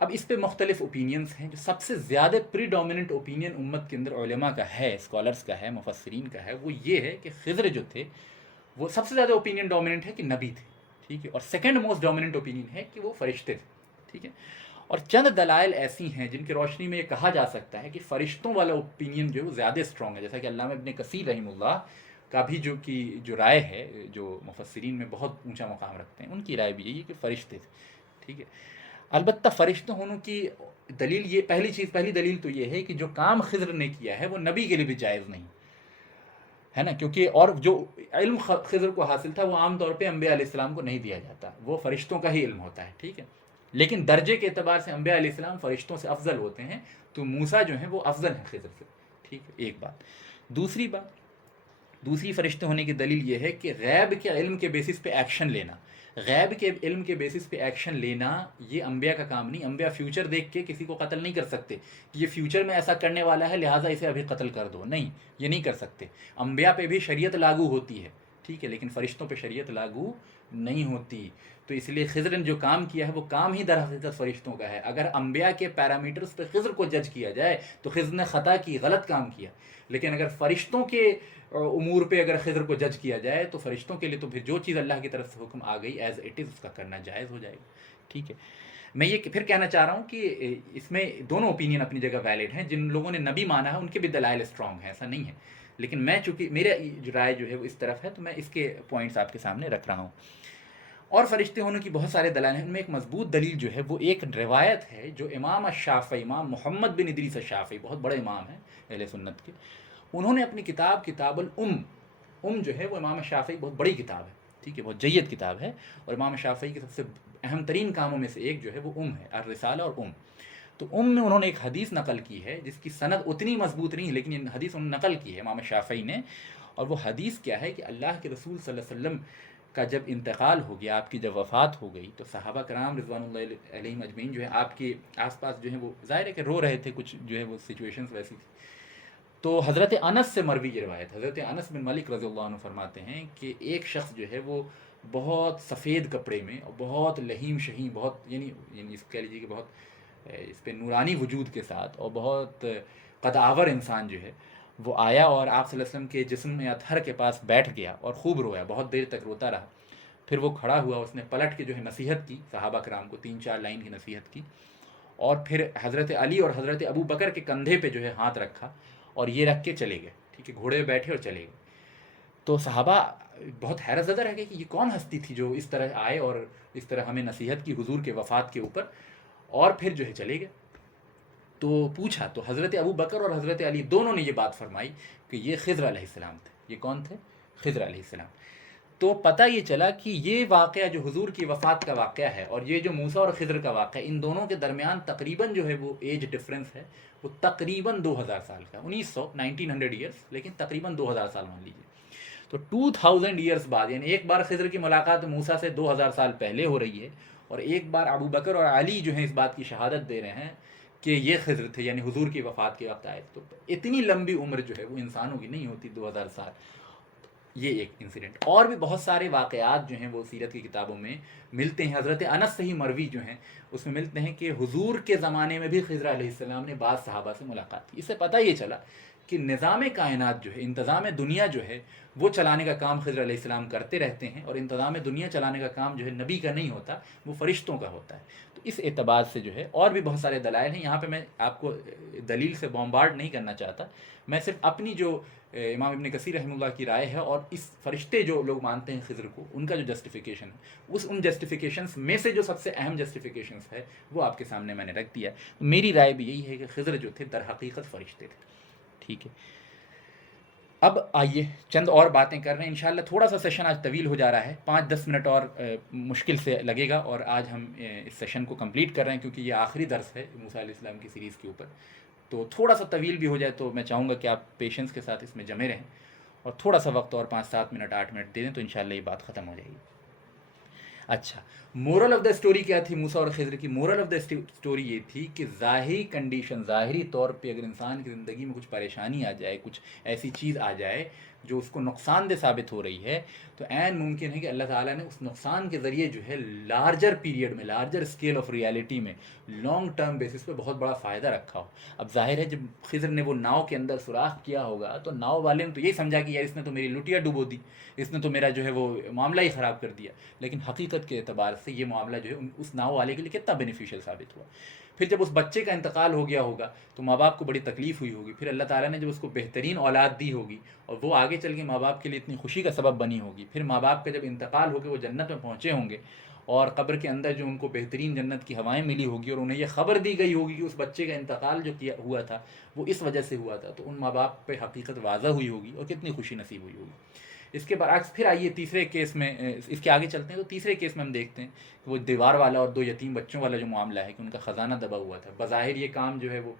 اب اس پہ مختلف اوپینینز ہیں. جو سب سے زیادہ پری ڈومیننٹ اوپینین امت کے اندر علماء کا ہے، اسکالرز کا ہے، مفسرین کا ہے، وہ یہ ہے کہ خضر جو تھے وہ سب سے زیادہ اوپینین ڈومیننٹ ہے کہ نبی تھے. ٹھیک ہے، اور سیکنڈ موسٹ ڈومیننٹ اوپینین ہے کہ وہ فرشتے تھے. ٹھیک ہے، اور چند دلائل ایسی ہیں جن کی روشنی میں یہ کہا جا سکتا ہے کہ فرشتوں والا اوپینین جو ہے وہ زیادہ اسٹرانگ ہے. جیسا کہ علامہ ابن کثیر رحمہ اللہ کا بھی جو رائے ہے، جو مفسرین میں بہت اونچا مقام رکھتے ہیں، ان کی رائے بھی یہی ہے کہ فرشتے تھے. ٹھیک ہے، البتہ فرشتوں ہونے کی دلیل، یہ پہلی دلیل تو یہ ہے کہ جو کام خضر نے کیا ہے وہ نبی کے لیے بھی جائز نہیں ہے نا، کیونکہ اور جو علم خضر کو حاصل تھا وہ عام طور پہ انبیاء علیہ السلام کو نہیں دیا جاتا، وہ فرشتوں کا ہی علم ہوتا ہے. ٹھیک ہے، لیکن درجے کے اعتبار سے انبیاء علیہ السلام فرشتوں سے افضل ہوتے ہیں، تو موسیٰ جو ہیں وہ افضل ہیں خضر سے. ٹھیک ہے، ایک بات. دوسری فرشتے ہونے کی دلیل یہ ہے کہ غیب کے علم کے بیسس پہ ایکشن لینا، غیب کے علم کے بیسس پہ ایکشن لینا یہ انبیاء کا کام نہیں. انبیاء فیوچر دیکھ کے کسی کو قتل نہیں کر سکتے کہ یہ فیوچر میں ایسا کرنے والا ہے لہٰذا اسے ابھی قتل کر دو، نہیں، یہ نہیں کر سکتے. انبیاء پہ بھی شریعت لاگو ہوتی ہے. ٹھیک ہے، لیکن فرشتوں پہ شریعت لاگو نہیں ہوتی. تو اس لیے خضر نے جو کام کیا ہے وہ کام ہی در حقیقت فرشتوں کا ہے. اگر انبیاء کے پیرامیٹرز پہ خضر کو جج کیا جائے تو خضر نے خطا کی، غلط کام کیا. لیکن اگر فرشتوں کے امور پہ اگر خضر کو جج کیا جائے تو فرشتوں کے لیے تو پھر جو چیز اللہ کی طرف سے حکم آ گئی ایز اٹ از، اس کا کرنا جائز ہو جائے گا. ٹھیک ہے، میں یہ پھر کہنا چاہ رہا ہوں کہ اس میں دونوں اوپینین اپنی جگہ ویلڈ ہیں. جن لوگوں نے نبی مانا ہے ان کے بھی دلائل اسٹرانگ ہیں، ایسا نہیں ہے. لیکن میں چونکہ میرا رائے جو ہے وہ اس طرف ہے تو میں اس کے پوائنٹس آپ کے سامنے رکھ رہا ہوں. اور فرشتے ہونے کی بہت سارے دلائل ہیں. ان میں ایک مضبوط دلیل جو ہے وہ ایک روایت ہے جو امام الشافعی، امام محمد بن ادریس الشافعی، بہت بڑے امام ہیں اہل سنت کے، انہوں نے اپنی کتاب الام جو ہے وہ امام الشافعی بہت بڑی کتاب ہے. ٹھیک ہے، بہت جید کتاب ہے، اور امام الشافعی کے سب سے اہم ترین کاموں میں سے ایک جو ہے وہ ہے الرسالہ اور تو میں انہوں نے ایک حدیث نقل کی ہے جس کی سند اتنی مضبوط نہیں ہے، لیکن یہ حدیث انہوں نے نقل کی ہے امام شافعی نے، اور وہ حدیث کیا ہے کہ اللہ کے رسول صلی اللہ علیہ وسلم کا جب انتقال ہو گیا، آپ کی جب وفات ہو گئی، تو صحابہ کرام رضوان اللہ علیہم اجمعین جو ہے آپ کے آس پاس جو ہے وہ ظاہر ہے کہ رو رہے تھے، کچھ جو ہے وہ سچویشنز ویسی تھی. تو حضرت انس سے مروی یہ روایت، حضرت انس بن مالک رضی اللہ عنہ فرماتے ہیں کہ ایک شخص جو ہے وہ بہت سفید کپڑے میں اور بہت لہیم شہیم، بہت یعنی اس کہہ لیجیے کہ بہت اس پہ نورانی وجود کے ساتھ اور بہت قدآور انسان جو ہے وہ آیا اور آپ صلی اللہ علیہ وسلم کے جسم میں اطہر کے پاس بیٹھ گیا اور خوب رویا، بہت دیر تک روتا رہا. پھر وہ کھڑا ہوا، اس نے پلٹ کے جو ہے نصیحت کی صحابہ کرام کو، 3-4 لائن کی نصیحت کی، اور پھر حضرت علی اور حضرت ابو بکر کے کندھے پہ جو ہے ہاتھ رکھا اور یہ رکھ کے چلے گئے. ٹھیک ہے، گھوڑے پہ بیٹھے اور چلے گئے. تو صحابہ بہت حیرت زدہ رہ گئے کہ یہ کون ہستی تھی جو اس طرح آئے اور اس طرح ہمیں نصیحت کی حضور کے وفات کے اوپر، اور پھر جو ہے چلے گئے. تو پوچھا تو حضرت ابو بکر اور حضرت علی دونوں نے یہ بات فرمائی کہ یہ خضر علیہ السلام تھے. یہ کون تھے؟ خضر علیہ السلام. تو پتہ یہ چلا کہ یہ واقعہ جو حضور کی وفات کا واقعہ ہے اور یہ جو موسیٰ اور خضر کا واقعہ ہے، ان دونوں کے درمیان تقریباً جو ہے وہ ایج ڈفرینس ہے، وہ تقریباً 2000 سال کا، 1900 ایئرس، لیکن تقریباً 2000 سال مان لیجیے. تو 2000 ایئرس بعد، یعنی ایک بار خضر کی ملاقات موسیٰ سے 2000 سال پہلے ہو رہی ہے، اور ایک بار ابو بکر اور علی جو ہیں اس بات کی شہادت دے رہے ہیں کہ یہ خضر تھے، یعنی حضور کی وفات کے وقت آئے. تو اتنی لمبی عمر جو ہے وہ انسانوں کی نہیں ہوتی، 2000 سال. یہ ایک انسیڈنٹ. اور بھی بہت سارے واقعات جو ہیں وہ سیرت کی کتابوں میں ملتے ہیں. حضرت انس سے ہی مروی جو ہیں اس میں ملتے ہیں کہ حضور کے زمانے میں بھی خضر علیہ السلام نے بعض صحابہ سے ملاقات کی. اس سے پتہ یہ چلا کہ نظام کائنات جو ہے، انتظام دنیا جو ہے، وہ چلانے کا کام خضر علیہ السلام کرتے رہتے ہیں، اور انتظام دنیا چلانے کا کام جو ہے نبی کا نہیں ہوتا، وہ فرشتوں کا ہوتا ہے. تو اس اعتبار سے جو ہے اور بھی بہت سارے دلائل ہیں. یہاں پہ میں آپ کو دلیل سے بومبارڈ نہیں کرنا چاہتا، میں صرف اپنی جو امام ابن کثیر رحمہ اللہ کی رائے ہے اور اس فرشتے جو لوگ مانتے ہیں خضر کو، ان کا جو جسٹیفیکیشن ہے، ان جسٹیفیکیشنس میں سے جو سب سے اہم جسٹیفیکیشنس ہے وہ آپ کے سامنے میں نے رکھ دیا. میری رائے بھی یہی ہے کہ خضر جو تھے در حقیقت فرشتے تھے. ٹھیک ہے، اب آئیے چند اور باتیں کر رہے ہیں. انشاءاللہ تھوڑا سا سیشن آج طویل ہو جا رہا ہے، 5-10 منٹ اور مشکل سے لگے گا، اور آج ہم اس سیشن کو کمپلیٹ کر رہے ہیں کیونکہ یہ آخری درس ہے موسیٰ علیہ السلام کی سیریز کے اوپر. تو تھوڑا سا طویل بھی ہو جائے تو میں چاہوں گا کہ آپ پیشنس کے ساتھ اس میں جمے رہیں، اور تھوڑا سا وقت اور 5-7 منٹ 8 منٹ دے دیں تو انشاءاللہ یہ بات ختم ہو جائے گی. اچھا، مورل آف دا اسٹوری کیا تھی موسیٰ اور خضر کی؟ مورل آف دا اسٹوری یہ تھی کہ ظاہری کنڈیشن، ظاہری طور پہ اگر انسان کی زندگی میں کچھ پریشانی آ جائے، کچھ ایسی چیز آ جائے جو اس کو نقصان دہ ثابت ہو رہی ہے، تو عین ممکن ہے کہ اللہ تعالیٰ نے اس نقصان کے ذریعے جو ہے لارجر پیریڈ میں، لارجر اسکیل آف ریالٹی میں، لانگ ٹرم بیسس پہ بہت بڑا فائدہ رکھا ہو. اب ظاہر ہے جب خضر نے وہ ناؤ کے اندر سوراخ کیا ہوگا تو ناؤ والے نے تو یہی سمجھا کہ یار اس نے تو میری لٹیا ڈبو دی، اس نے تو میرا جو ہے وہ معاملہ ہی خراب کر دیا. لیکن حقیقت کے اعتبار سے یہ معاملہ جو ہے اس ناؤ والے کے لیے کتنا بینیفیشیل ثابت ہوا. پھر جب اس بچے کا انتقال ہو گیا ہوگا تو ماں باپ کو بڑی تکلیف ہوئی ہوگی. پھر اللہ تعالیٰ نے جب اس کو بہترین اولاد دی ہوگی اور وہ آگے چل کے ماں باپ کے لیے اتنی خوشی کا سبب بنی ہوگی، پھر ماں باپ کا جب انتقال ہو کے وہ جنت میں پہنچے ہوں گے اور قبر کے اندر جو ان کو بہترین جنت کی ہوائیں ملی ہوگی اور انہیں یہ خبر دی گئی ہوگی کہ اس بچے کا انتقال جو کیا ہوا تھا وہ اس وجہ سے ہوا تھا، تو ان ماں باپ پہ حقیقت واضح ہوئی ہوگی اور کتنی خوشی نصیب ہوئی ہوگی. اس کے برعکس پھر آئیے تیسرے کیس میں، اس کے آگے چلتے ہیں. تو تیسرے کیس میں ہم دیکھتے ہیں کہ وہ دیوار والا اور 2 یتیم بچوں والا جو معاملہ ہے کہ ان کا خزانہ دبا ہوا تھا. بظاہر یہ کام جو ہے وہ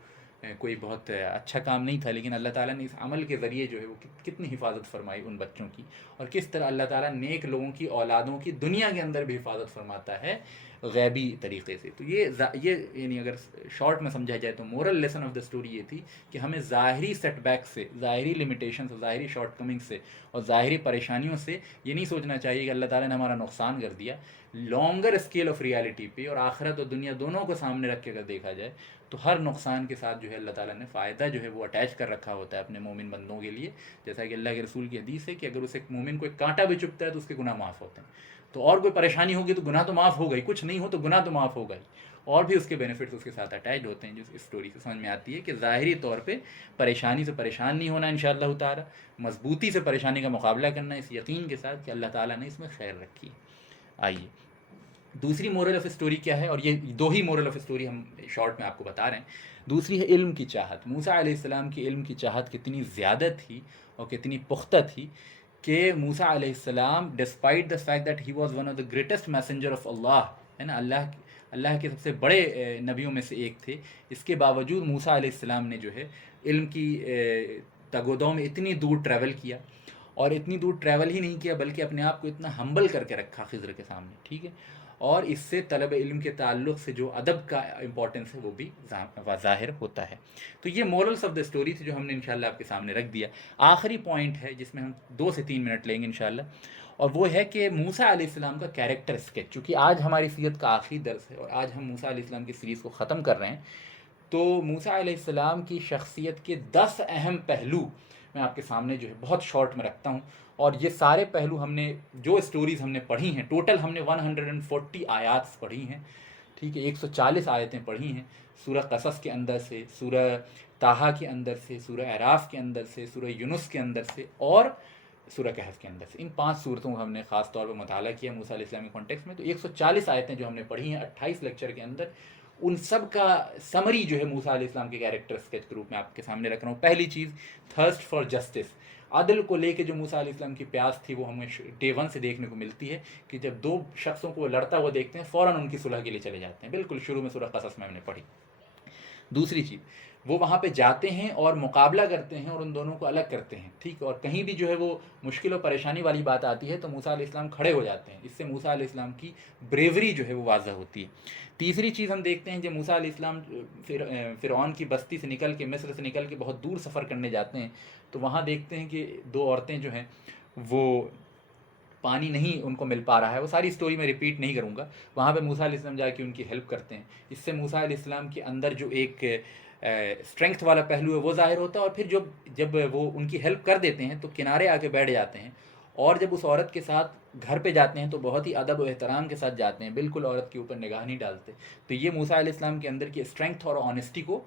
کوئی بہت اچھا کام نہیں تھا، لیکن اللہ تعالیٰ نے اس عمل کے ذریعے جو ہے وہ کتنی حفاظت فرمائی ان بچوں کی، اور کس طرح اللہ تعالیٰ نیک لوگوں کی اولادوں کی دنیا کے اندر بھی حفاظت فرماتا ہے غیبی طریقے سے. تو یہ یعنی اگر شارٹ میں سمجھا جائے تو moral lesson of the story یہ تھی کہ ہمیں ظاہری سیٹ بیک سے، ظاہری لمیٹیشن سے، ظاہری شارٹ کمنگ سے اور ظاہری پریشانیوں سے یہ نہیں سوچنا چاہیے کہ اللہ تعالیٰ نے ہمارا نقصان کر دیا. لانگر اسکیل آف ریالٹی پہ اور آخرت اور دنیا دونوں کو سامنے رکھ کے اگر دیکھا جائے تو ہر نقصان کے ساتھ جو ہے اللہ تعالیٰ نے فائدہ جو ہے وہ اٹیچ کر رکھا ہوتا ہے اپنے مومن بندوں کے لیے. جیسا کہ اللہ کے رسول کی حدیث ہے کہ اگر اسے مومن کو ایک کانٹا بھی چبھتا ہے تو اس کے گناہ معاف ہوتے ہیں. تو اور کوئی پریشانی ہوگی تو گناہ تو معاف ہوگا ہی، کچھ نہیں ہو تو گناہ تو معاف ہوگا ہی، اور بھی اس کے بینیفٹس اس کے ساتھ اٹیچ ہوتے ہیں. جو اس اسٹوری سے سمجھ میں آتی ہے کہ ظاہری طور پہ پریشانی سے پریشان نہیں ہونا انشاءاللہ تعالی، مضبوطی سے پریشانی کا مقابلہ کرنا اس یقین کے ساتھ کہ اللہ تعالیٰ نے اس میں خیر رکھی. آئیے دوسری مورل آف اسٹوری کیا ہے، اور یہ 2 ہی مورل آف اسٹوری ہم شارٹ میں آپ کو بتا رہے ہیں. دوسری ہے علم کی چاہت. موسیٰ علیہ السلام کی علم کی چاہت کتنی زیادہ تھی اور کتنی پختہ تھی کہ موسیٰ علیہ السلام despite the fact that he was one of the greatest messenger of اللہ، ہے نا، اللہ کے سب سے بڑے نبیوں میں سے ایک تھے، اس کے باوجود موسیٰ علیہ السلام نے جو ہے علم کی تگ و دو میں اتنی دور ٹریول کیا، اور اتنی دور ٹریول ہی نہیں کیا بلکہ اپنے آپ کو اتنا ہمبل کر کے رکھا خضر کے سامنے، ٹھیک ہے، اور اس سے طلب علم کے تعلق سے جو ادب کا امپورٹنس ہے وہ بھی ظاہر ہوتا ہے۔ تو یہ مورلس آف دا اسٹوری تھی جو ہم نے انشاءاللہ آپ کے سامنے رکھ دیا۔ آخری پوائنٹ ہے جس میں ہم 2 سے 3 منٹ لیں گے انشاءاللہ، اور وہ ہے کہ موسیٰ علیہ السلام کا کیریکٹر اسکیچ، چونکہ آج ہماری سیرت کا آخری درس ہے اور آج ہم موسیٰ علیہ السلام کی سیریز کو ختم کر رہے ہیں، تو موسیٰ علیہ السلام کی شخصیت کے 10 اہم پہلو میں آپ کے سامنے جو ہے بہت شارٹ میں رکھتا ہوں، اور یہ سارے پہلو ہم نے جو اسٹوریز ہم نے پڑھی ہیں، ٹوٹل ہم نے 140 آیات پڑھی ہیں، ٹھیک ہے، 140 آیتیں پڑھی ہیں سورہ قصص کے اندر سے، سورہ طٰہٰ کے اندر سے، سورہ اعراف کے اندر سے، سورہ یونس کے اندر سے، اور سورہ کہف کے اندر سے۔ ان 5 صورتوں کا ہم نے خاص طور پر مطالعہ کیا موسیٰ علیہ السلام کے کانٹیکس میں، تو 140 آیتیں جو ہم نے پڑھی ہیں 28 لیکچر کے اندر، ان سب کا سمری جو ہے موسیٰ علیہ السلام کے کیریکٹر اسکیچ کے روپ میں آپ کے سامنے رکھ رہا ہوں۔ پہلی چیز، تھرسٹ فار جسٹس، عدل کو لے کے جو موسیٰ علیہ السلام کی پیاس تھی وہ ہمیں ڈے 1 سے دیکھنے کو ملتی ہے کہ جب 2 شخصوں کو لڑتا ہوا دیکھتے ہیں فوراً ان کی صلح کے لیے چلے جاتے ہیں، بالکل شروع میں سورہ قصص میں ہم نے پڑھی۔ دوسری چیز، وہ وہاں پہ جاتے ہیں اور مقابلہ کرتے ہیں اور ان دونوں کو الگ کرتے ہیں، ٹھیک ہے، اور کہیں بھی جو ہے وہ مشکل و پریشانی والی بات آتی ہے تو موسیٰ علیہ السلام کھڑے ہو جاتے ہیں، اس سے موسیٰ علیہ السلام کی بریوری جو ہے وہ واضح ہوتی ہے۔ تیسری چیز ہم دیکھتے ہیں جب موسیٰ علیہ السلام فرعون کی بستی سے نکل کے، مصر سے نکل کے بہت دور سفر کرنے جاتے ہیں، تو وہاں دیکھتے ہیں کہ 2 عورتیں جو ہیں وہ پانی نہیں ان کو مل پا رہا ہے، وہ ساری اسٹوری میں ریپیٹ نہیں کروں گا، وہاں پہ موسیٰ علیہ السلام جا کے ان کی ہیلپ کرتے ہیں، اس سے موسیٰ علیہ السلام کے اندر جو ایک اسٹرینگتھ والا پہلو ہے وہ ظاہر ہوتا ہے، اور پھر جب وہ ان کی ہیلپ کر دیتے ہیں تو کنارے آ کے بیٹھ جاتے ہیں، اور جب اس عورت کے ساتھ گھر پہ جاتے ہیں تو بہت ہی ادب و احترام کے ساتھ جاتے ہیں، بالکل عورت کے اوپر نگاہ نہیں ڈالتے۔ تو یہ موسیٰ علیہ السلام کے اندر کی اسٹرینگتھ اور آنیسٹی کو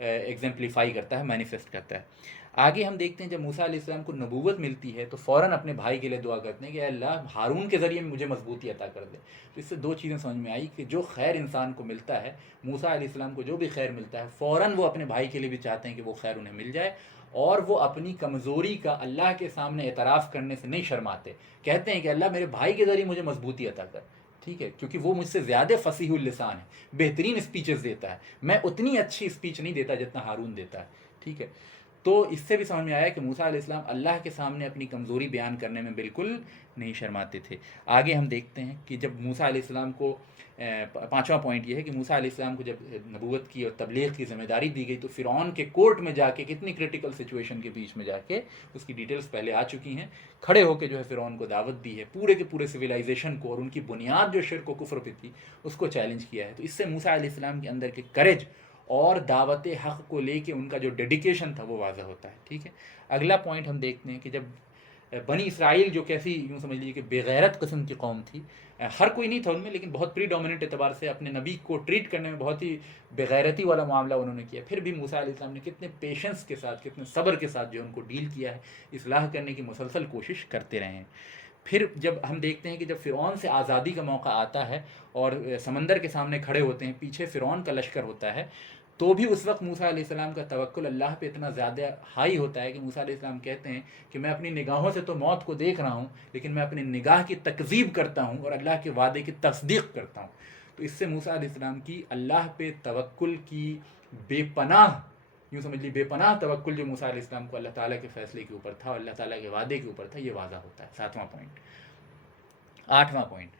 ایگزمپلیفائی کرتا ہے، مینیفیسٹ کرتا ہے۔ آگے ہم دیکھتے ہیں جب موسیٰ علیہ السلام کو نبوت ملتی ہے تو فوراً اپنے بھائی کے لیے دعا کرتے ہیں کہ اے اللہ ہارون کے ذریعے مجھے مضبوطی عطا کر دے۔ تو اس سے 2 چیزیں سمجھ میں آئی کہ جو خیر انسان کو ملتا ہے، موسیٰ علیہ السلام کو جو بھی خیر ملتا ہے فوراً وہ اپنے بھائی کے لیے بھی چاہتے ہیں کہ وہ خیر انہیں مل جائے، اور وہ اپنی کمزوری کا اللہ کے سامنے اعتراف کرنے سے نہیں شرماتے، کہتے ہیں کہ اللہ میرے بھائی کے ذریعے مجھے مضبوطی عطا کر، ٹھیک ہے، کیونکہ وہ مجھ سے زیادہ فصیح اللسان ہے، بہترین اسپیچز دیتا ہے، میں اتنی اچھی اسپیچ نہیں دیتا جتنا ہارون دیتا ہے، ٹھیک ہے۔ تو اس سے بھی سمجھ میں آیا کہ موسیٰ علیہ السلام اللہ کے سامنے اپنی کمزوری بیان کرنے میں بالکل نہیں شرماتے تھے۔ آگے ہم دیکھتے ہیں کہ جب موسیٰ علیہ السلام کو 5واں پوائنٹ یہ ہے کہ موسیٰ علیہ السلام کو جب نبوت کی اور تبلیغ کی ذمہ داری دی گئی تو فرعون کے کورٹ میں جا کے کتنی کرٹیکل سچویشن کے بیچ میں جا کے، اس کی ڈیٹیلز پہلے آ چکی ہیں، کھڑے ہو کے جو ہے فرعون کو دعوت دی ہے، پورے کے پورے سویلائزیشن کو، اور ان کی بنیاد جو شرک و کفر پہ تھی اس کو چیلنج کیا ہے۔ تو اس سے موسیٰ علیہ السلام کے اندر کے کریج اور دعوت حق کو لے کے ان کا جو ڈیڈیکیشن تھا وہ واضح ہوتا ہے، ٹھیک ہے۔ اگلا پوائنٹ ہم دیکھتے ہیں کہ جب بنی اسرائیل جو کیسی یوں سمجھ لیجیے کہ بے غیرت قسم کی قوم تھی، ہر کوئی نہیں تھا ان میں لیکن بہت پری ڈومیننٹ اعتبار سے اپنے نبی کو ٹریٹ کرنے میں بہت ہی بے غیرتی والا معاملہ انہوں نے کیا، پھر بھی موسیٰ علیہ السلام نے کتنے پیشنس کے ساتھ، کتنے صبر کے ساتھ جو ان کو ڈیل کیا ہے، اصلاح کرنے کی مسلسل کوشش کرتے رہے ہیں۔ پھر جب ہم دیکھتے ہیں کہ جب فرعون سے آزادی کا موقع آتا ہے اور سمندر کے سامنے کھڑے ہوتے ہیں، پیچھے فرعون کا لشکر ہوتا ہے، تو بھی اس وقت موسیٰ علیہ السلام کا توکل اللہ پہ اتنا زیادہ ہائی ہوتا ہے کہ موسیٰ علیہ السلام کہتے ہیں کہ میں اپنی نگاہوں سے تو موت کو دیکھ رہا ہوں لیکن میں اپنی نگاہ کی تکذیب کرتا ہوں اور اللہ کے وعدے کی تصدیق کرتا ہوں۔ تو اس سے موسیٰ علیہ السلام کی اللہ پہ توکل کی بے پناہ، یوں سمجھ لی بے پناہ توکل جو موسیٰ علیہ السلام کو اللہ تعالیٰ کے فیصلے کے اوپر تھا اور اللہ تعالیٰ کے وعدے کے اوپر تھا، یہ واضح ہوتا ہے۔ 7واں پوائنٹ۔ 8واں پوائنٹ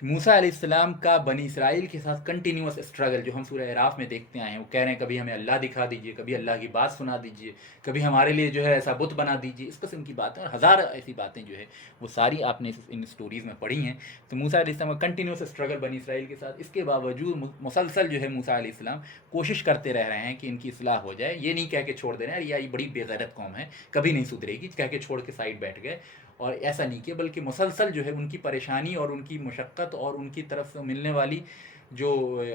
کہ موسیٰ علیہ السلام کا بنی اسرائیل کے ساتھ کنٹینیوس اسٹرگل جو ہم سورہ اعراف میں دیکھتے آئے ہیں، وہ کہہ رہے ہیں کبھی ہمیں اللہ دکھا دیجئے، کبھی اللہ کی بات سنا دیجئے، کبھی ہمارے لیے جو ہے ایسا بت بنا دیجئے، اس قسم کی باتیں اور ہزار ایسی باتیں جو ہے وہ ساری آپ نے ان سٹوریز میں پڑھی ہیں۔ تو موسیٰ علیہ السلام کا کنٹینیوس اسٹرگل بنی اسرائیل کے ساتھ، اس کے باوجود مسلسل جو ہے موسیٰ علیہ السلام کوشش کرتے رہ رہے ہیں کہ ان کی اصلاح ہو جائے، یہ نہیں کہہ کے چھوڑ دے رہے ہیں یہ بڑی بے غیرت قوم ہے کبھی نہیں سدھرے گی کہہ کے چھوڑ کے سائڈ بیٹھ گئے، اور ایسا نہیں کیا بلکہ مسلسل جو ہے ان کی پریشانی اور ان کی مشقت اور ان کی طرف سے ملنے والی جو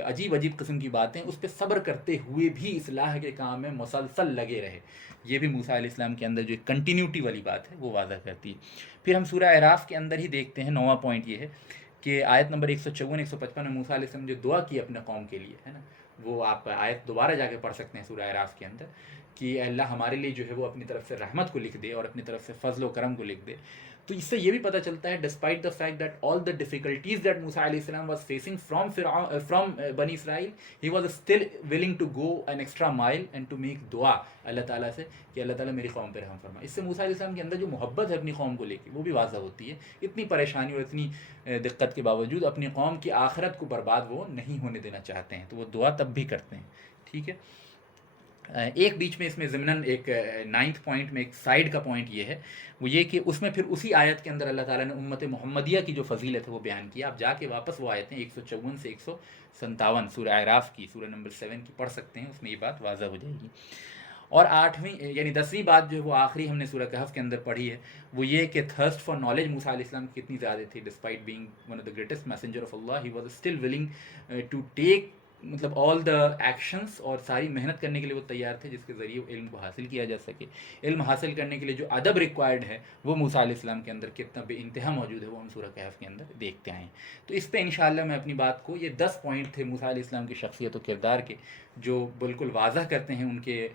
عجیب عجیب قسم کی باتیں اس پہ صبر کرتے ہوئے بھی اصلاح کے کام میں مسلسل لگے رہے۔ یہ بھی موسیٰ علیہ السلام کے اندر جو ایک کنٹینیوٹی والی بات ہے وہ واضح کرتی ہے۔ پھر ہم سورہ اعراف کے اندر ہی دیکھتے ہیں 9واں پوائنٹ یہ ہے کہ آیت نمبر 154 155 میں موسیٰ علیہ السلام جو دعا کی اپنے قوم کے لیے ہے نا، وہ آپ آیت دوبارہ جا کے پڑھ سکتے ہیں سورہ اعراف کے اندر کہ اے اللہ ہمارے لیے جو ہے وہ اپنی طرف سے رحمت کو لکھ دے اور اپنی طرف سے فضل و کرم کو لکھ دے. تو اس سے یہ بھی پتہ چلتا ہے despite the fact that all the difficulties that موسیٰ علیہ السلام واز فیسنگ فرام بنی اسرائیل, he was still willing to go an extra mile and to make دعا اللہ تعالیٰ سے کہ اللہ تعالیٰ میری قوم پہ رحم فرما. اس سے موسیٰ علیہ السلام کے اندر جو محبت ہے اپنی قوم کو لے کے وہ بھی واضح ہوتی ہے. اتنی پریشانی اور اتنی دقت کے باوجود اپنی قوم کی آخرت کو برباد وہ نہیں ہونے دینا چاہتے ہیں, تو وہ دعا تب بھی کرتے ہیں. ٹھیک ہے. ایک بیچ میں اس میں ضمناً ایک 9th پوائنٹ میں ایک سائڈ کا پوائنٹ یہ ہے, وہ یہ کہ اس میں پھر اسی آیت کے اندر اللہ تعالیٰ نے امت محمدیہ کی جو فضیلت ہے وہ بیان کیا. آپ جا کے واپس وہ آیتیں 154 سے 157 سورہ اعراف کی, سورہ نمبر 7 کی پڑھ سکتے ہیں, اس میں یہ بات واضح ہو جائے گی. اور 8ویں یعنی 10ویں بات جو ہے وہ آخری ہم نے سورہ کہف کے اندر پڑھی ہے, وہ یہ کہ تھرسٹ فار نالج موسیٰ علیہ السلام کی کتنی زیادہ تھی. Despite being one of the greatest messenger of اللہ, he was still willing to take مطلب آل دا ایکشنس, اور ساری محنت کرنے کے لیے وہ تیار تھے جس کے ذریعے علم کو حاصل کیا جا سکے. علم حاصل کرنے کے لیے جو ادب ریکوائرڈ ہے وہ موسیٰ علیہ السلام کے اندر کتنا بے انتہا موجود ہے, وہ ہم سورہ کہف کے اندر دیکھتے آئے ہیں. تو اس پہ انشاءاللہ میں اپنی بات کو, یہ 10 پوائنٹ تھے موسیٰ علیہ السلام کی شخصیت و کردار کے جو بالکل واضح کرتے ہیں ان کے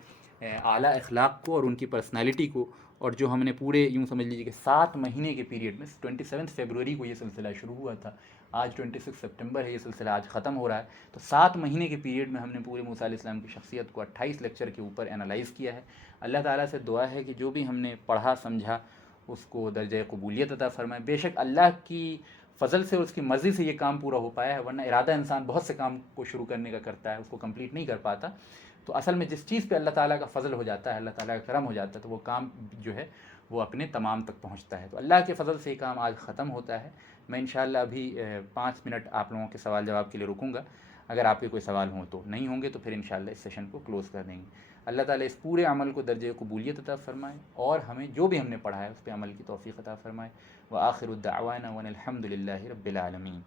اعلیٰ اخلاق کو اور ان کی پرسنالٹی کو, اور جو ہم نے پورے یوں سمجھ لیجیے کہ 7 مہینے کے پیریڈ میں 27 فیبروری کو یہ سلسلہ شروع ہوا تھا, آج 26 سپٹمبر ہے, یہ سلسلہ آج ختم ہو رہا ہے. تو 7 مہینے کے پیریڈ میں ہم نے پورے موسیٰ علیہ السلام کی شخصیت کو 28 لیکچر کے اوپر انالائز کیا ہے. اللہ تعالیٰ سے دعا ہے کہ جو بھی ہم نے پڑھا سمجھا اس کو درجہ قبولیت عطا فرمائے. بے شک اللہ کی فضل سے اور اس کی مرضی سے یہ کام پورا ہو پایا ہے, ورنہ ارادہ انسان بہت سے کام کو شروع کرنے کا کرتا ہے, اس کو کمپلیٹ نہیں کر پاتا. تو اصل میں جس چیز پہ اللہ تعالیٰ کا فضل ہو جاتا ہے, اللہ تعالیٰ کا کرم ہو جاتا ہے, تو وہ کام جو ہے وہ اپنے تمام تک پہنچتا ہے. تو اللہ کے فضل سے یہ کام آج ختم ہوتا ہے. میں انشاءاللہ ابھی 5 منٹ آپ لوگوں کے سوال جواب کے لیے رکوں گا. اگر آپ کے کوئی سوال ہوں تو, نہیں ہوں گے تو پھر انشاءاللہ اس سیشن کو کلوز کر دیں گے. اللہ تعالیٰ اس پورے عمل کو درجہ قبولیت عطا فرمائے, اور ہمیں جو بھی ہم نے پڑھا ہے اس پہ عمل کی توفیق عطا فرمائے. وآخر الدعوانا وان الحمد للہ رب العالمین.